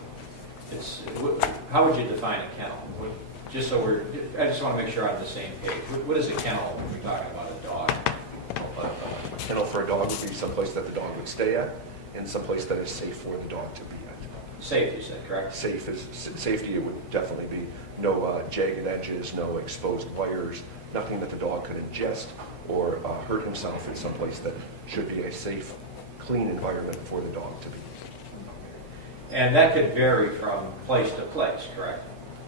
How would you define a kennel? I just want to make sure I'm on the same page. What is a kennel when we're talking about a dog? A kennel for a dog would be someplace that the dog would stay at, and someplace that is safe for the dog to be at. Safe, you said, correct? Safety, it would definitely be no jagged edges, no exposed wires, nothing that the dog could ingest or hurt himself in someplace that should be a safe, clean environment for the dog to be. And that could vary from place to place, correct?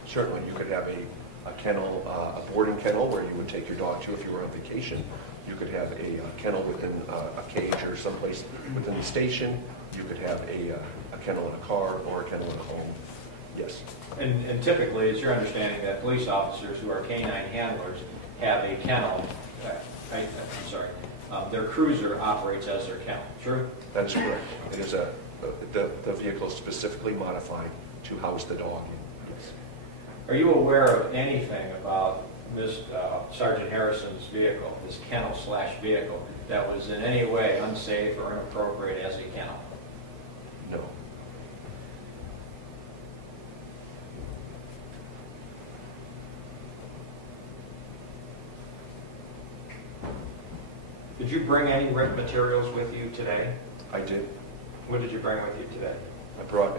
Certainly, you could have a kennel, a boarding kennel where you would take your dog to if you were on vacation. You could have a kennel within a cage or someplace within the station. You could have a kennel in a car or a kennel in a home. Yes. And typically, it's your understanding that police officers who are canine handlers have a kennel. Their cruiser operates as their kennel. True? That is correct. It is the vehicle is specifically modified to house the dog in. Yes. Are you aware of anything about this Sergeant Harrison's vehicle, this kennel/vehicle, that was in any way unsafe or inappropriate as a kennel? No. Did you bring any written materials with you today? I did. What did you bring with you today? I brought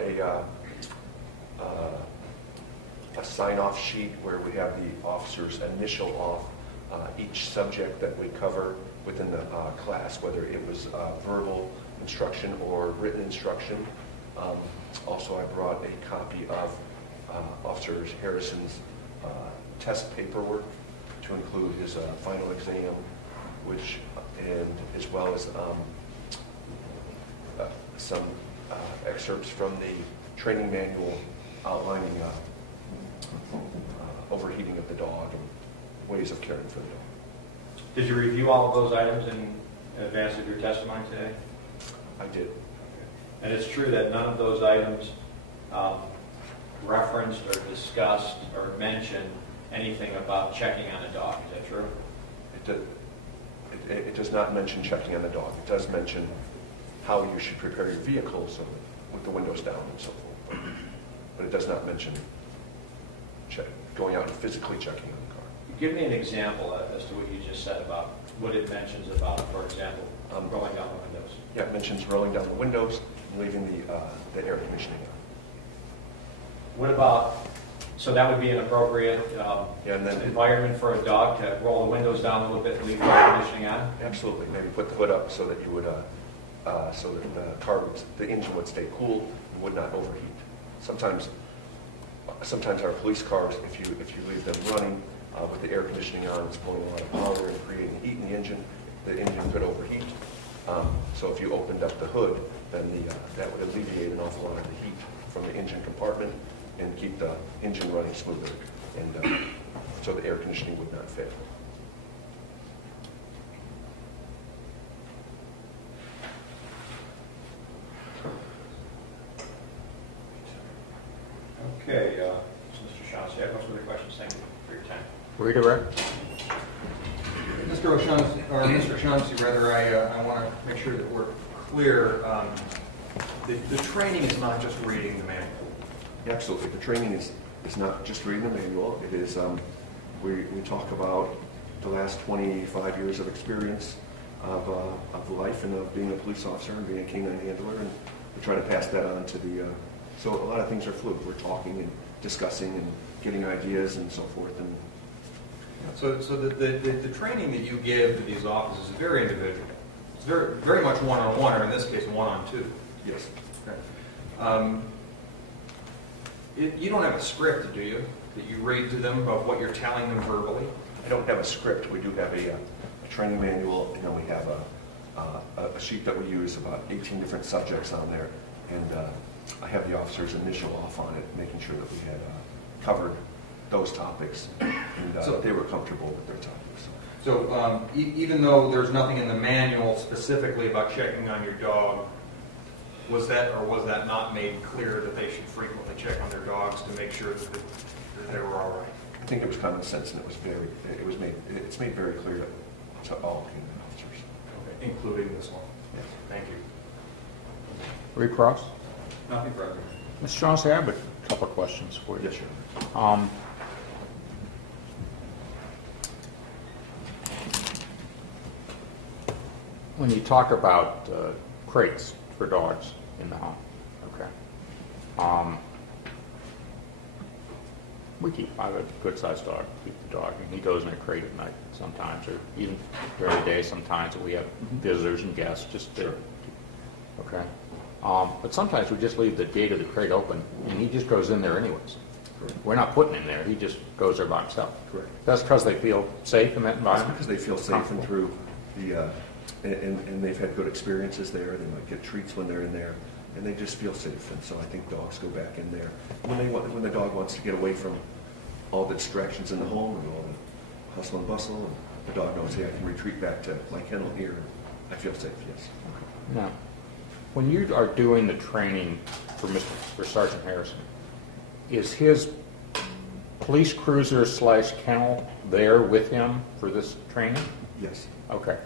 a sign-off sheet where we have the officer's initial off each subject that we cover within the class, whether it was verbal instruction or written instruction. Also, I brought a copy of Officer Harrison's test paperwork to include his final exam, and as well as some excerpts from the training manual outlining overheating of the dog and ways of caring for the dog. Did you review all of those items in advance of your testimony today? I did. And it's true that none of those items referenced or discussed or mentioned anything about checking on a dog. Is that true? It does not mention checking on the dog. It does mention how you should prepare your vehicle, so with the windows down and so forth. But it does not mention going out and physically checking on the car. Give me an example as to what you just said about what it mentions about, for example, rolling down the windows. Yeah, it mentions rolling down the windows and leaving the air conditioning on. What about, so that would be an appropriate environment for a dog to roll the windows down a little bit and leave the air conditioning on? Absolutely. Maybe put the hood up so that you would so that the engine would stay cool and would not overheat. Sometimes our police cars, if you leave them running with the air conditioning on, it's pulling a lot of power and creating heat in the engine could overheat. So if you opened up the hood, then that would alleviate an awful lot of the heat from the engine compartment and keep the engine running smoother, and so the air conditioning would not fail. Okay, Mr. Shaughnessy, I have no further questions. Thank you for your time. Redirect. Mr. Shaughnessy, rather, I want to make sure that we're clear. The training is not just reading the manual. Absolutely. The training is not just reading the manual. It is, we talk about the last 25 years of experience of life and of being a police officer and being a canine handler, and we try to pass that on to the, so a lot of things are fluid. We're talking and discussing and getting ideas and so forth. And So the training that you give to these officers is very individual. It's very, very much one-on-one, or in this case, one-on-two. yes. Okay. You don't have a script, do you, that you read to them of what you're telling them verbally? I don't have a script. We do have a training manual, and then we have a sheet that we use, about 18 different subjects on there, and I have the officers initial off on it, making sure that we had covered those topics, and So- they were comfortable with their topics. So even though there's nothing in the manual specifically about checking on your dog, was that not made clear that they should frequently check on their dogs to make sure that they were all right? I think it was common sense, and it's made very clear to all canine officers. Okay. Including this one? Yes. Thank you. Recross. Nothing further. Mr. Johnson, I have a couple of questions for you. Yes, sir. When you talk about crates for dogs in the home, okay. I have a good-sized dog. Keep the dog, and he goes in a crate at night sometimes, or even during the day sometimes. We have visitors and guests. Okay. But sometimes we just leave the gate of the crate open, and he just goes in there anyways. Correct. We're not putting him there. He just goes there by himself. Correct. That's because they feel safe in that It's environment? because they feel safe and through the, and they've had good experiences there. They might get treats when they're in there, and they just feel safe. And so I think dogs go back in there when the dog wants to get away from all the distractions in the home and all the hustle and bustle, and the dog knows, hey, I can retreat back to my kennel here. I feel safe. Yes. Now, when you are doing the training for Sergeant Harrison, is his police cruiser / kennel there with him for this training? Yes. Okay.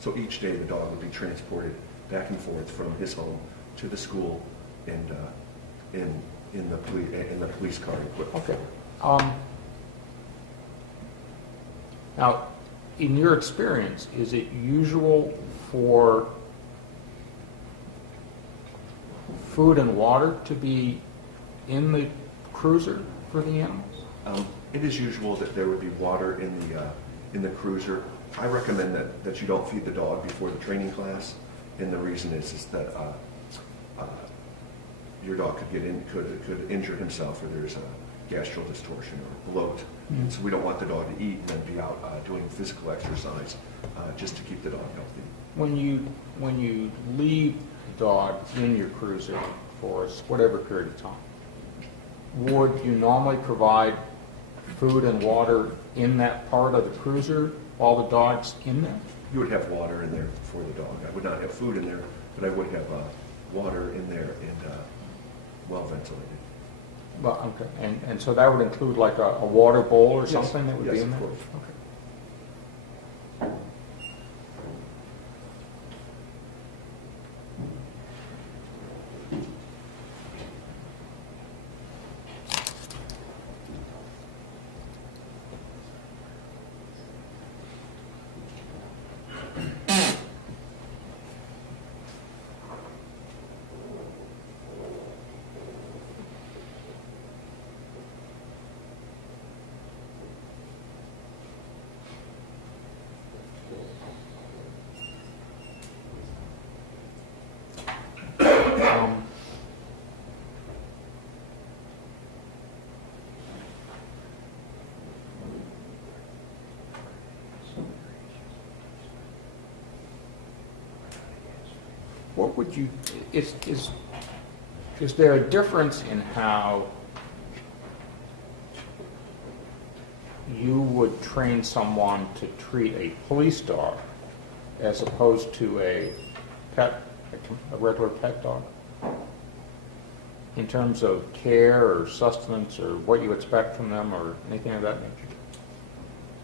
So each day the dog would be transported back and forth from his home to the school and in the police car equipped. Okay. Now, in your experience, is it usual for food and water to be in the cruiser for the animals? It is usual that there would be water in the cruiser. I recommend that you don't feed the dog before the training class, and the reason is that your dog could injure himself, or there's a gastral distortion or bloat. Mm-hmm. So we don't want the dog to eat and then be out doing physical exercise just to keep the dog healthy. When you leave the dog in your cruiser for whatever period of time, would you normally provide food and water in that part of the cruiser while the dog's in there? You would have water in there for the dog. I would not have food in there, but I would have water in there and well ventilated. Well, okay, and so that would include like a water bowl or Yes. something that would Yes, be in of there? course. Okay. what would you, is there a difference in how you would train someone to treat a police dog as opposed to a pet, a regular pet dog? In terms of care or sustenance or what you expect from them or anything of that nature?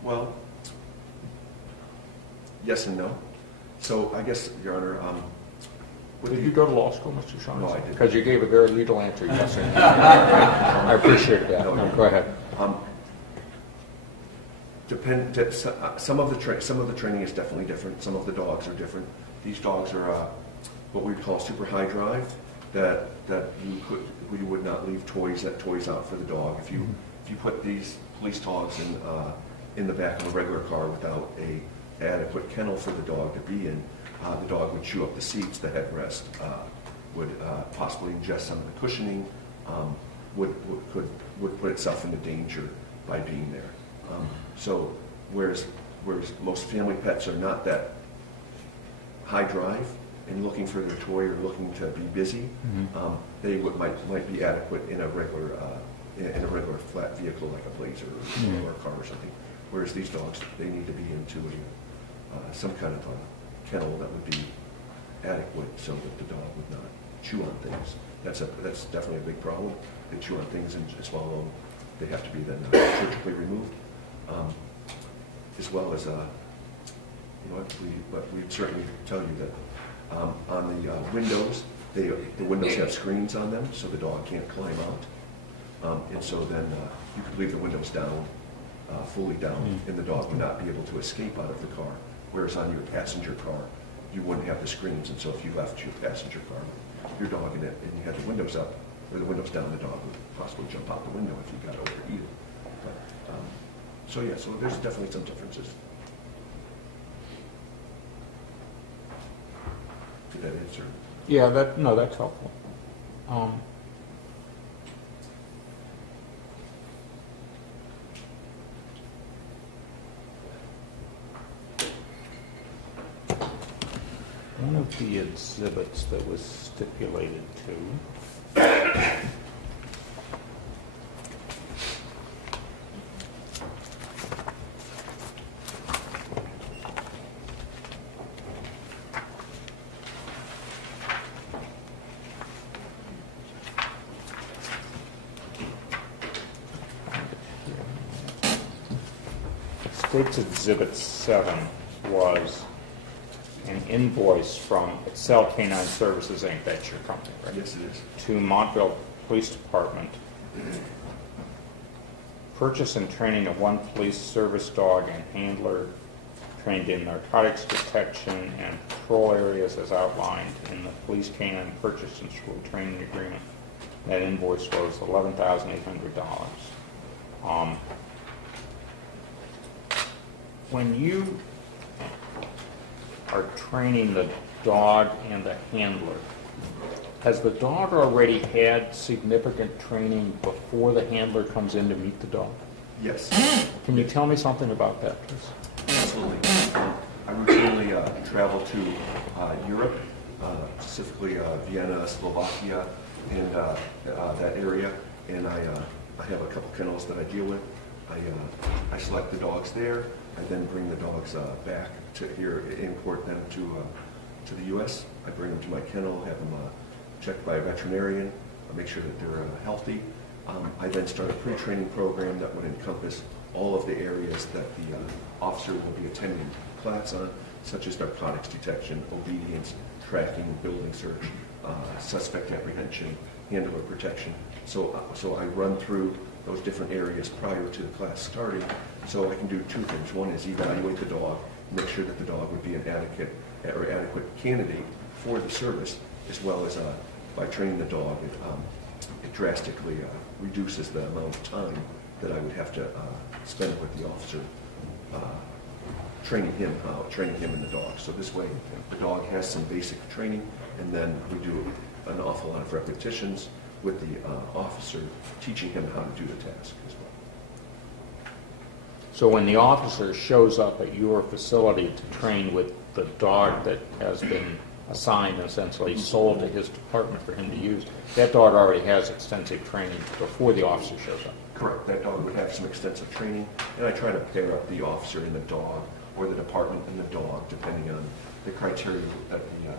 Well, yes and no. So I guess, Your Honor, Did you go to law school, Mr. Shaughnessy? No, I didn't. Because you gave a very legal answer, yes or no. I appreciate that. No, No, go ahead. Some of the training is definitely different. Some of the dogs are different. These dogs are what we call super high drive. That you would not leave toys out for the dog. If you put these police dogs in the back of a regular car without a adequate kennel for the dog to be in, the dog would chew up the seats, the headrest, would possibly ingest some of the cushioning, would put itself into danger by being there. So whereas most family pets are not that high drive and looking for their toy or looking to be busy, they might be adequate in a regular flat vehicle like a Blazer or a car or something. Whereas these dogs, they need to be into some kind of a kennel that would be adequate so that the dog would not chew on things. That's definitely a big problem. They chew on things and swallow them. They have to be then surgically removed, as well as we'd certainly tell you that on the windows, the windows have screens on them, so the dog can't climb out. And so then you could leave the windows down, fully down, and the dog would not be able to escape out of the car. Whereas on your passenger car, you wouldn't have the screens, and so if you left your passenger car with your dog in it and you had the windows up or the windows down, the dog would possibly jump out the window if you got overheated. But, so there's definitely some differences. Did that answer? Yeah, that's helpful. One of the exhibits that was stipulated to State's Exhibit 7 was an invoice from Excel Canine Services, Inc., that's your company, right? Yes, it is. To Montville Police Department. Purchase and training of one police service dog and handler trained in narcotics detection and patrol areas as outlined in the Police Canine Purchase and School Training Agreement. That invoice was $11,800. When you are training the dog and the handler, has the dog already had significant training before the handler comes in to meet the dog? Yes. Can you tell me something about that, please? Absolutely. I routinely travel to Europe, specifically Vienna, Slovakia, and that area, and I have a couple kennels that I deal with. I select the dogs there. I then bring the dogs back to here, import them to the U.S. I bring them to my kennel, have them checked by a veterinarian, make sure that they're healthy. I then start a pre-training program that would encompass all of the areas that the officer will be attending class on, such as narcotics detection, obedience, tracking, building search, suspect apprehension, handler protection. So I run through those different areas prior to the class starting, so I can do two things. One is evaluate the dog, make sure that the dog would be an adequate candidate for the service, as well as by training the dog, it drastically reduces the amount of time that I would have to spend with the officer training him and the dog. So this way, the dog has some basic training, and then we do an awful lot of repetitions with the officer, teaching him how to do the task as well. So when the officer shows up at your facility to train with the dog that has been assigned and essentially sold to his department for him to use. That dog already has extensive training before the officer shows up. Correct. That dog would have some extensive training, and I try to pair up the officer and the dog, or the department and the dog, depending on the criteria that the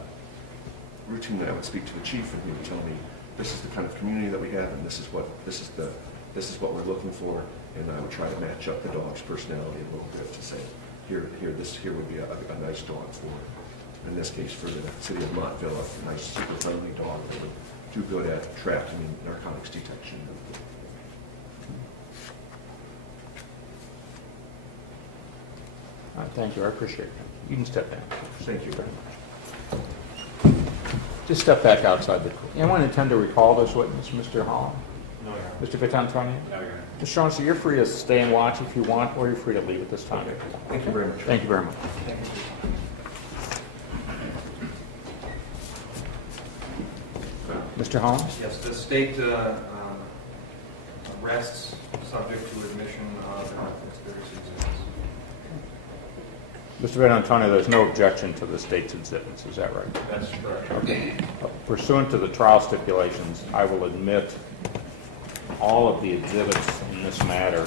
routine that I would speak to the chief, and he would tell me, this is the kind of community that we have, and this is what we're looking for, and I would try to match up the dog's personality a little bit to say, here would be a nice dog for, in this case, for the city of Montville, a nice, super friendly dog that would do good at tracking and narcotics detection. All right, thank you. I appreciate it. You can step down. Thank you very much. Just step back outside the court. Anyone intend to recall this witness, Mr. Holland? No, Your Honor. Mr. Vittantonio? No, Your Honor. Mr. Shaughnessy, you're free to stay and watch if you want, or you're free to leave at this time. Okay. Thank you very much. Thank you very much. Thank you. Mr. Holland? Yes, the state arrests subject to admission of conspiracy exhibits. Mr. Vittantonio, there's no objection to the state's exhibits, is that right? That's correct. Okay. Pursuant to the trial stipulations, I will admit all of the exhibits in this matter.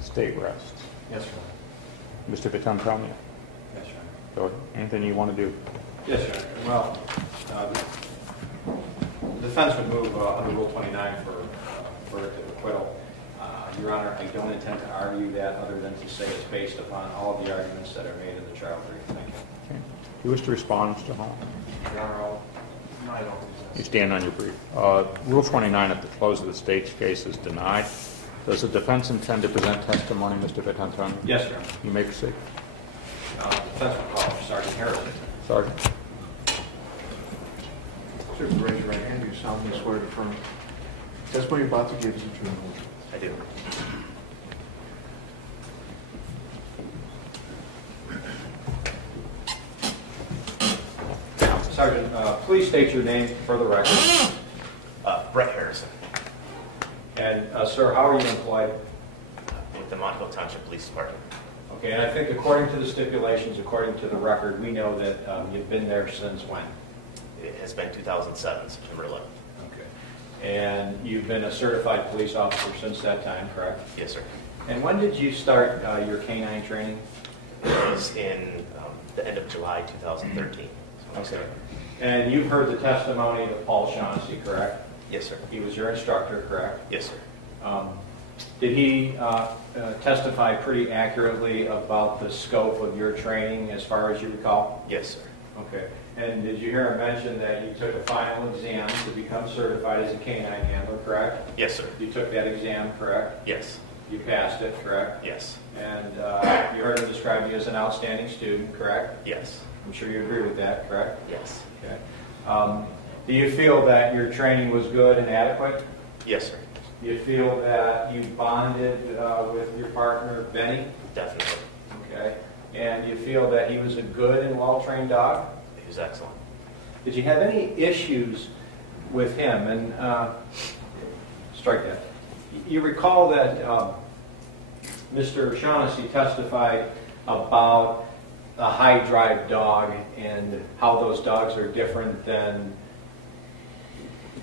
State rests. Yes, Your Honor. Mr. Vittantonio, Yes, Your Honor. go ahead. Anything you want to do? Yes, Your Honor. Well, the defense would move under Rule 29 for verdict of acquittal. Your Honor, I don't intend to argue that other than to say it's based upon all of the arguments that are made in the trial brief. Thank you. Okay. You wish to respond, Mr. Holland? Your Honor, no, I don't think so. You stand on your brief. Rule 29 at the close of the state's case is denied. Does the defense intend to present testimony, Mr. Vittantonio? Yes, Your Honor. You may proceed. The defense would call for Sergeant Harrison. Sergeant. Sir, if you raise your right hand, do you solemnly swear to affirm the testimony you're about to give is the truth and whole truth? I do. Sergeant, please state your name for the record. Brett Harrison, And, sir, how are you employed? with the Montville Township Police Department. Okay, and I think according to the stipulations, according to the record, we know that you've been there since when? It has been 2007, September 11th. Okay. And you've been a certified police officer since that time, correct? Yes, sir. And when did you start your canine training? It was in the end of July 2013. Okay. And you've heard the testimony of Paul Shaughnessy, correct? Yes, sir. He was your instructor, correct? Yes, sir. Did he testify pretty accurately about the scope of your training as far as you recall? Yes, sir. Okay. And did you hear him mention that you took a final exam to become certified as a canine handler, correct? Yes, sir. You took that exam, correct? Yes. You passed it, correct? Yes. And you heard him describe you as an outstanding student, correct? Yes. I'm sure you agree with that, correct? Yes. Okay. Do you feel that your training was good and adequate? Yes, sir. Do you feel that you bonded with your partner, Benny? Definitely. Okay. And you feel that he was a good and well-trained dog? He was excellent. Did you have any issues with him? And strike that. You recall that Mr. Shaughnessy testified about a high-drive dog and how those dogs are different than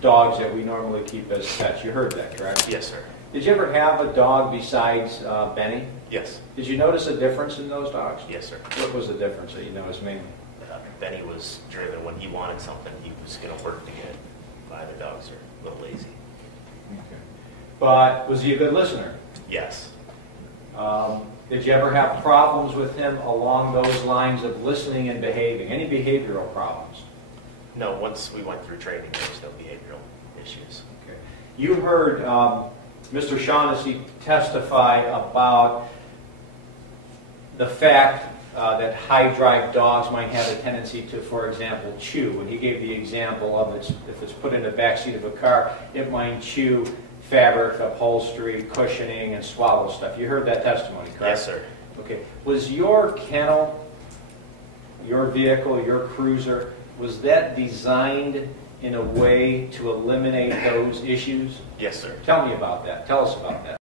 dogs that we normally keep as pets. You heard that, correct? Yes, sir. Did you ever have a dog besides Benny? Yes. Did you notice a difference in those dogs? Yes, sir. What was the difference that you noticed mainly? Benny was driven. When he wanted something, he was going to work to get it. The other dogs are a little lazy. Okay. But was he a good listener? Yes. Did you ever have problems with him along those lines of listening and behaving? Any behavioral problems? No, once we went through training, there was no behavioral issues. Okay. You heard Mr. Shaughnessy testify about the fact that high-drive dogs might have a tendency to, for example, chew. And he gave the example of if it's put in the backseat of a car, it might chew fabric, upholstery, cushioning, and swallow stuff. You heard that testimony, correct? Yes, sir. Okay. Was your kennel your vehicle, your cruiser, was that designed in a way to eliminate those issues? Yes, sir. Tell me about that. Tell us about that.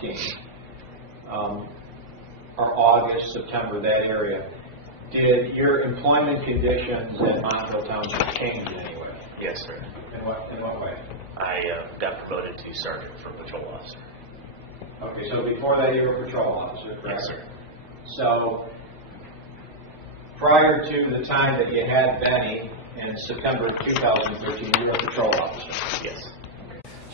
2014, or August, September, that area, did your employment conditions at Montville Township change in any way? Yes, sir. In what way? I got promoted to sergeant from patrol officer. Okay, so before that you were a patrol officer, correct? Yes, sir. So prior to the time that you had Benny in September of 2013, you were a patrol officer. Yes.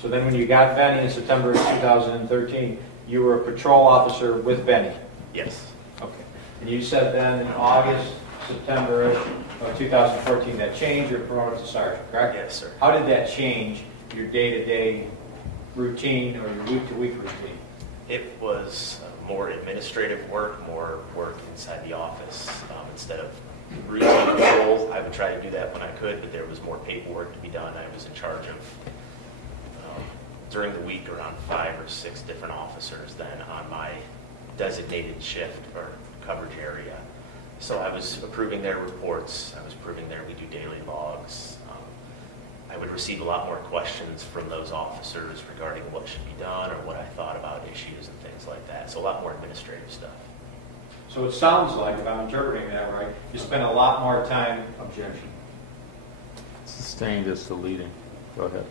So then when you got Benny in September of 2013, you were a patrol officer with Benny. Yes. Okay. And you said then in August, September of 2014 that changed, you were promoted to sergeant, correct? Yes, sir. How did that change your day-to-day routine or your week-to-week routine? It was more administrative work, more work inside the office. Instead of routine patrol, I would try to do that when I could, but there was more paperwork to be done. I was in charge of, during the week, around 5 or 6 different officers then on my designated shift or coverage area. So I was approving their reports. I was approving we do daily logs. I would receive a lot more questions from those officers regarding what should be done or what I thought about issues and things like that. So a lot more administrative stuff. So it sounds like, if I'm interpreting that right, you spend a lot more time. Objection. Sustained is deleting. Go ahead.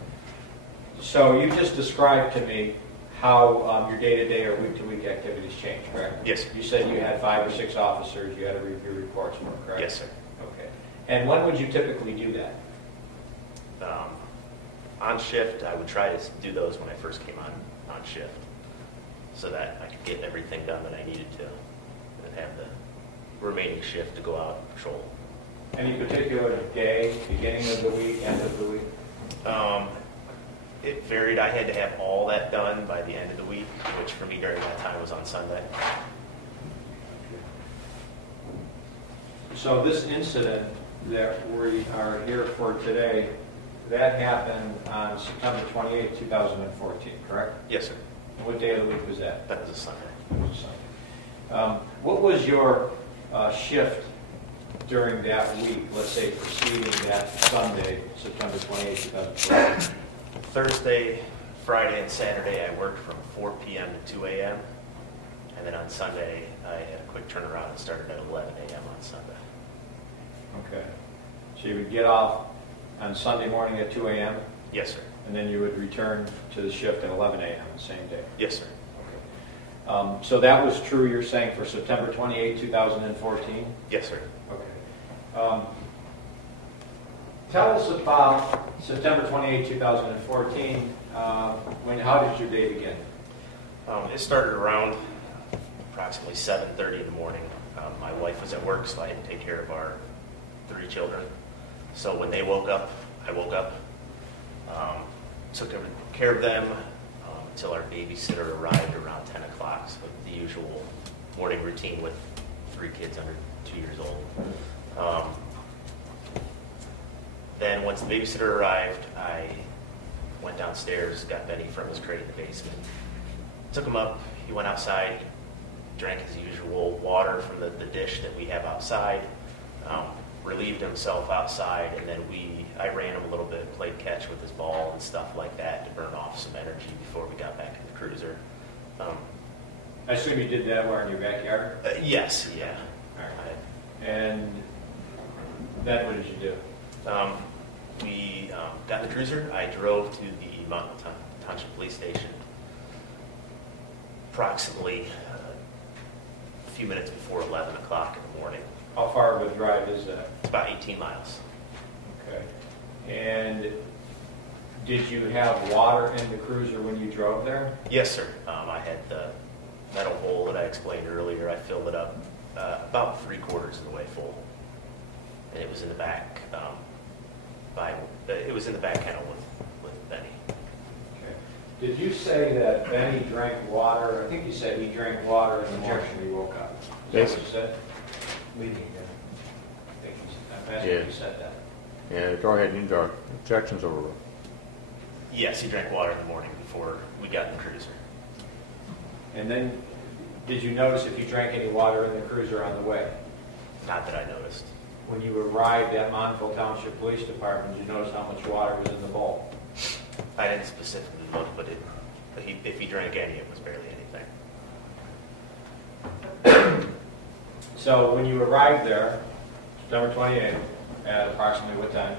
So you just described to me how your day-to-day or week-to-week activities change, correct? Yes, sir. You said you had 5 or 6 officers you had to review reports for, correct? Yes, sir. Okay. And when would you typically do that? On shift, I would try to do those when I first came on shift so that I could get everything done that I needed to and have the remaining shift to go out and patrol. Any particular day, beginning of the week, end of the week? It varied. I had to have all that done by the end of the week, which for me during that time was on Sunday. So this incident that we are here for today, that happened on September 28, 2014, correct? Yes, sir. And what day of the week was that? That was a Sunday. It was a Sunday. What was your shift during that week, let's say preceding that Sunday, September 28, 2014? Thursday, Friday, and Saturday, I worked from 4 p.m. to 2 a.m. And then on Sunday, I had a quick turnaround and started at 11 a.m. on Sunday. Okay. So you would get off on Sunday morning at 2 a.m.? Yes, sir. And then you would return to the shift at 11 a.m. the same day? Yes, sir. Okay. So that was true, you're saying, for September 28, 2014? Yes, sir. Okay. Tell us about September 28, 2014. How did your day begin? It started around approximately 7:30 in the morning. My wife was at work, so I had to take care of our 3 children. So when they woke up, I woke up, took care of them until our babysitter arrived around 10 o'clock. So the usual morning routine with 3 kids under 2 years old. Then once the babysitter arrived, I went downstairs, got Benny from his crate in the basement, took him up, he went outside, drank his usual water from the dish that we have outside, relieved himself outside, and then I ran him a little bit, played catch with his ball and stuff like that to burn off some energy before we got back in the cruiser. I assume you did that while in your backyard? Yes, yeah. All right. And then what did you do? We got in the cruiser. I drove to the Montville Township Police Station approximately a few minutes before 11 o'clock in the morning. How far of a drive is that? It's about 18 miles. Okay. And did you have water in the cruiser when you drove there? Yes, sir. I had the metal bowl that I explained earlier. I filled it up about 3/4 of the way full, and it was in the back. It was in the back kennel with Benny. Okay. Did you say that Benny drank water? I think you said he drank water in the morning when he woke up. Is that what you said? Leading again. I think you said that. Yeah, go ahead. You can Objections overruled. Yes, he drank water in the morning before we got in the cruiser. And then, did you notice if you drank any water in the cruiser on the way? Not that I noticed. When you arrived at Montville Township Police Department, did you notice how much water was in the bowl? I didn't specifically look, but If he drank any, it was barely anything. So when you arrived there, September 28th, at approximately what time?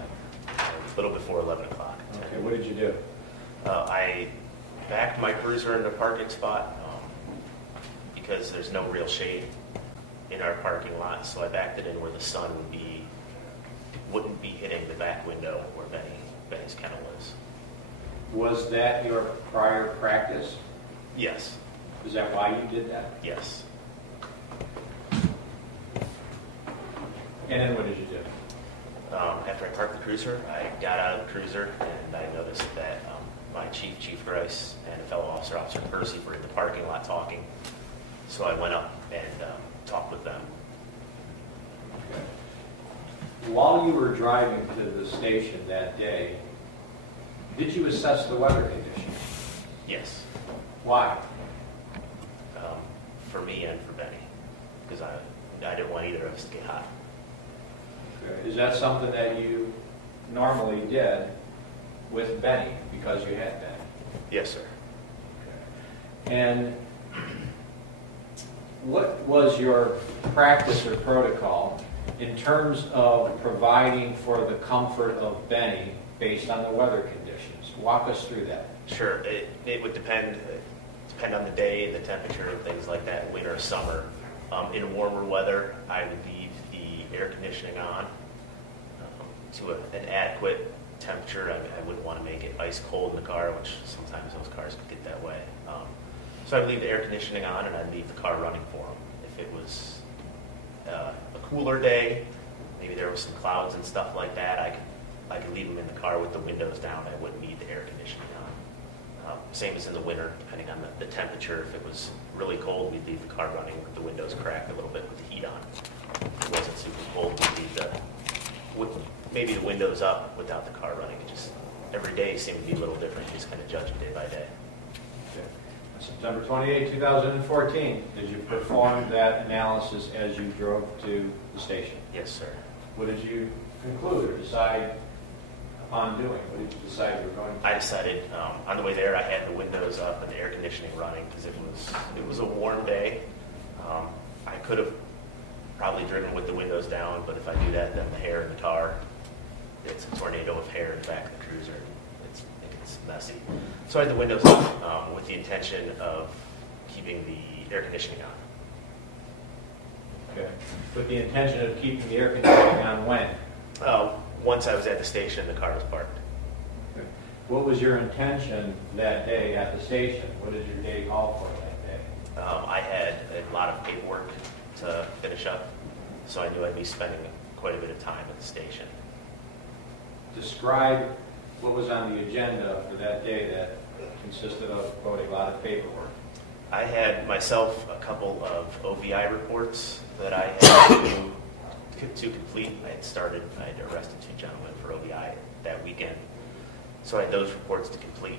A little before 11 o'clock. Okay, what did you do? I backed my cruiser into a parking spot because there's no real shade in our parking lot, so I backed it in where the sun wouldn't be hitting the back window where Benny's kennel is. Was that your prior practice? Yes. Is that why you did that? Yes. And then what did you do? After I parked the cruiser, I got out of the cruiser and I noticed that my Chief Grice, and a fellow officer, Officer Percy, were in the parking lot talking. So I went up and talked with them. Okay. While you were driving to the station that day, did you assess the weather conditions? Yes. Why? For me and for Benny, because I didn't want either of us to get hot. Okay. Is that something that you normally did with Benny because you had Benny? Yes, sir. Okay. And what was your practice or protocol in terms of providing for the comfort of Benny based on the weather conditions? Walk us through that. Sure. It would depend on the day, the temperature, and things like that, winter or summer. In warmer weather, I would leave the air conditioning on to an adequate temperature. I wouldn't want to make it ice cold in the car, which sometimes those cars could get that way. So I'd leave the air conditioning on and I'd leave the car running for him. If it was a cooler day, maybe there was some clouds and stuff like that, I could leave him in the car with the windows down. I wouldn't need the air conditioning on. Same as in the winter, depending on the temperature. If it was really cold, we'd leave the car running with the windows cracked a little bit with the heat on. If it wasn't super cold, we'd leave maybe the windows up without the car running. It just every day seemed to be a little different. You just kind of judge it day by day. Okay. September 28, 2014, did you perform that analysis as you drove to the station? Yes, sir. What did you conclude or decide upon doing? What did you decide you were going to do? I decided on the way there I had the windows up and the air conditioning running because it was a warm day. I could have probably driven with the windows down, but if I do that, then the hair in the car, it's a tornado of hair in the back of the cruiser. It gets messy. So I had the windows up with the intention of keeping the air conditioning on. Okay. With the intention of keeping the air conditioning on when? Once I was at the station, the car was parked. Okay. What was your intention that day at the station? What did your day call for that day? I had a lot of paperwork to finish up, so I knew I'd be spending quite a bit of time at the station. Describe what was on the agenda for that day that consisted of quote, a lot of paperwork. I had myself a couple of OVI reports that I had to complete. I had arrested 2 gentlemen for OVI that weekend, so I had those reports to complete.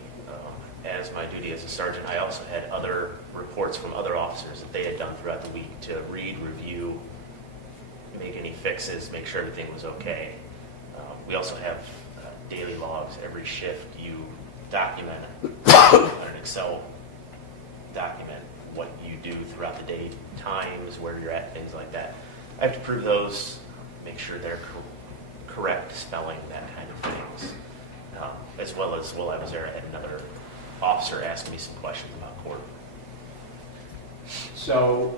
As my duty as a sergeant, I also had other reports from other officers that they had done throughout the week to read, review, make any fixes, make sure everything was okay. We also have daily logs. Every shift you document on an Excel document what you do throughout the day, times, where you're at, things like that. I have to prove those, make sure they're correct spelling, that kind of things. As well as while I was there, I had another officer ask me some questions about court. So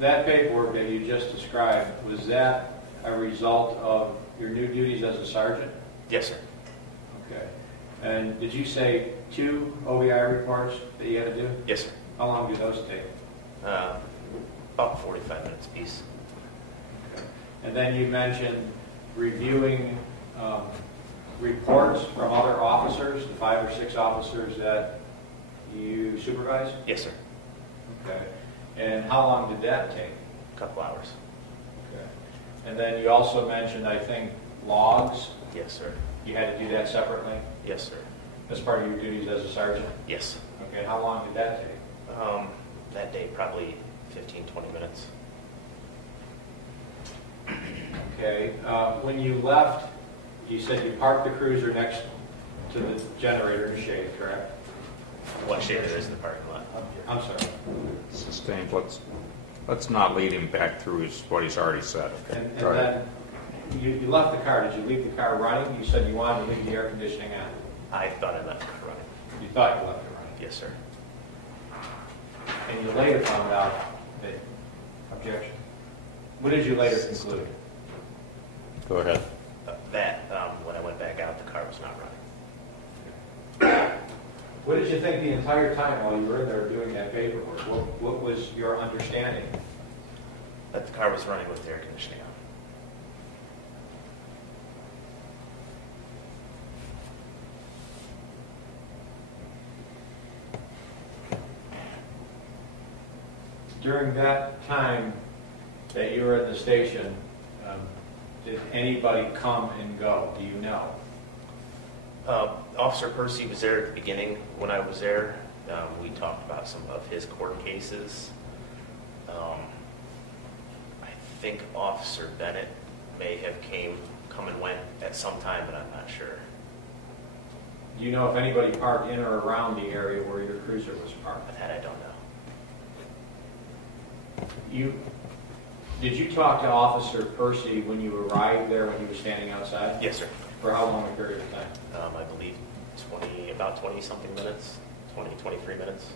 that paperwork that you just described, was that a result of your new duties as a sergeant? Yes, sir. Okay. And did you say 2 OVI reports that you had to do? Yes, sir. How long did those take? About 45 minutes apiece. Okay. And then you mentioned reviewing reports from other officers, the 5 or 6 officers that you supervise? Yes, sir. Okay. And how long did that take? A couple hours. Okay. And then you also mentioned, I think, logs. Yes, sir. You had to do that separately Yes, sir. as part of your duties as a sergeant? Yes. Okay. How long did that take? That day, probably 15, 20 minutes. Okay. When you left, you said you parked the cruiser next to the generator in the shade, correct? what shade there is in the parking lot. I'm sorry. Sustained. Let's not lead him back through what he's already said. Okay. And Go ahead. then you left the car. Did you leave the car running? You said you wanted to leave the air conditioning on. I thought I left it running. You thought you left it running. Yes, sir. And you later found out that, objection. What did you later conclude? Go ahead. When I went back out, the car was not running. What did you think the entire time while you were in there doing that paperwork? What was your understanding? That the car was running with the air conditioning on. During that time that you were at the station, did anybody come and go? Do you know? Officer Percy was there at the beginning when I was there. We talked about some of his court cases. I think Officer Bennett may have come and went at some time, but I'm not sure. Do you know if anybody parked in or around the area where your cruiser was parked? That I don't know. Did you talk to Officer Percy when you arrived there, when you were standing outside? Yes, sir. For how long a period of time? I believe about 20-something minutes, 23 minutes.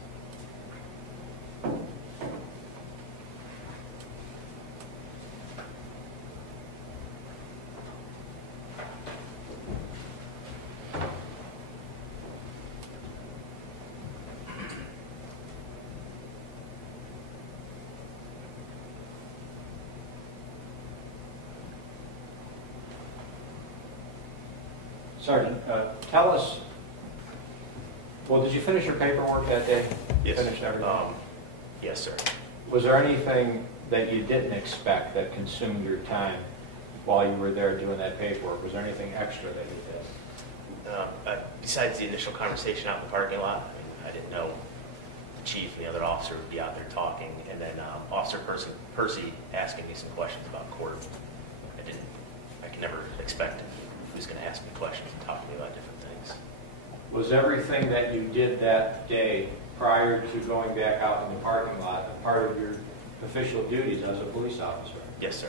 Sergeant, tell us, well, did you finish your paperwork that day? Yes. Finished everything? Yes, sir. Was there anything that you didn't expect that consumed your time while you were there doing that paperwork? Was there anything extra that you did? Besides the initial conversation out in the parking lot, I didn't know the chief and the other officer would be out there talking, and then Officer Percy asking me some questions about court. I could never expect he was going to ask me questions and talk to me about different things. Was everything that you did that day prior to going back out in the parking lot a part of your official duties as a police officer? Yes, sir.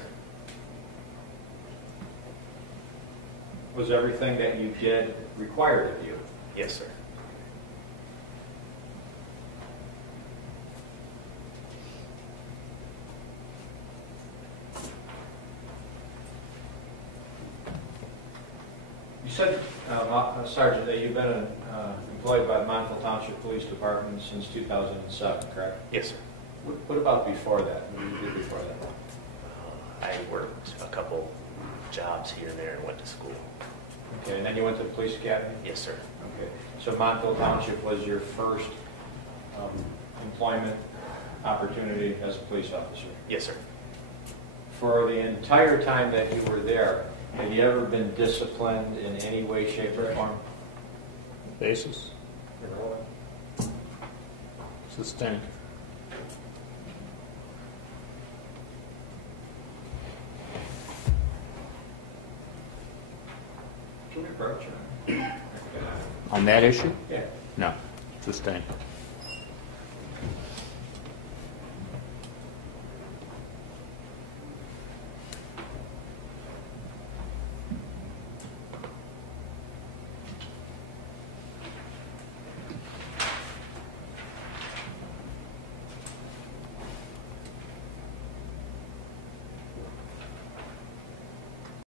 Was everything that you did required of you? Yes, sir. You said, Sergeant, that you've been employed by the Montville Township Police Department since 2007, correct? Yes, sir. What about before that? What did you do before that? I worked a couple jobs here and there and went to school. Okay, and then you went to the police academy? Yes, sir. Okay, so Montville Township was your first employment opportunity as a police officer? Yes, sir. For the entire time that you were there, have you ever been disciplined in any way, shape, or form? Basis? Sustained. Can we approach it? On that issue? Yeah. No. Sustained.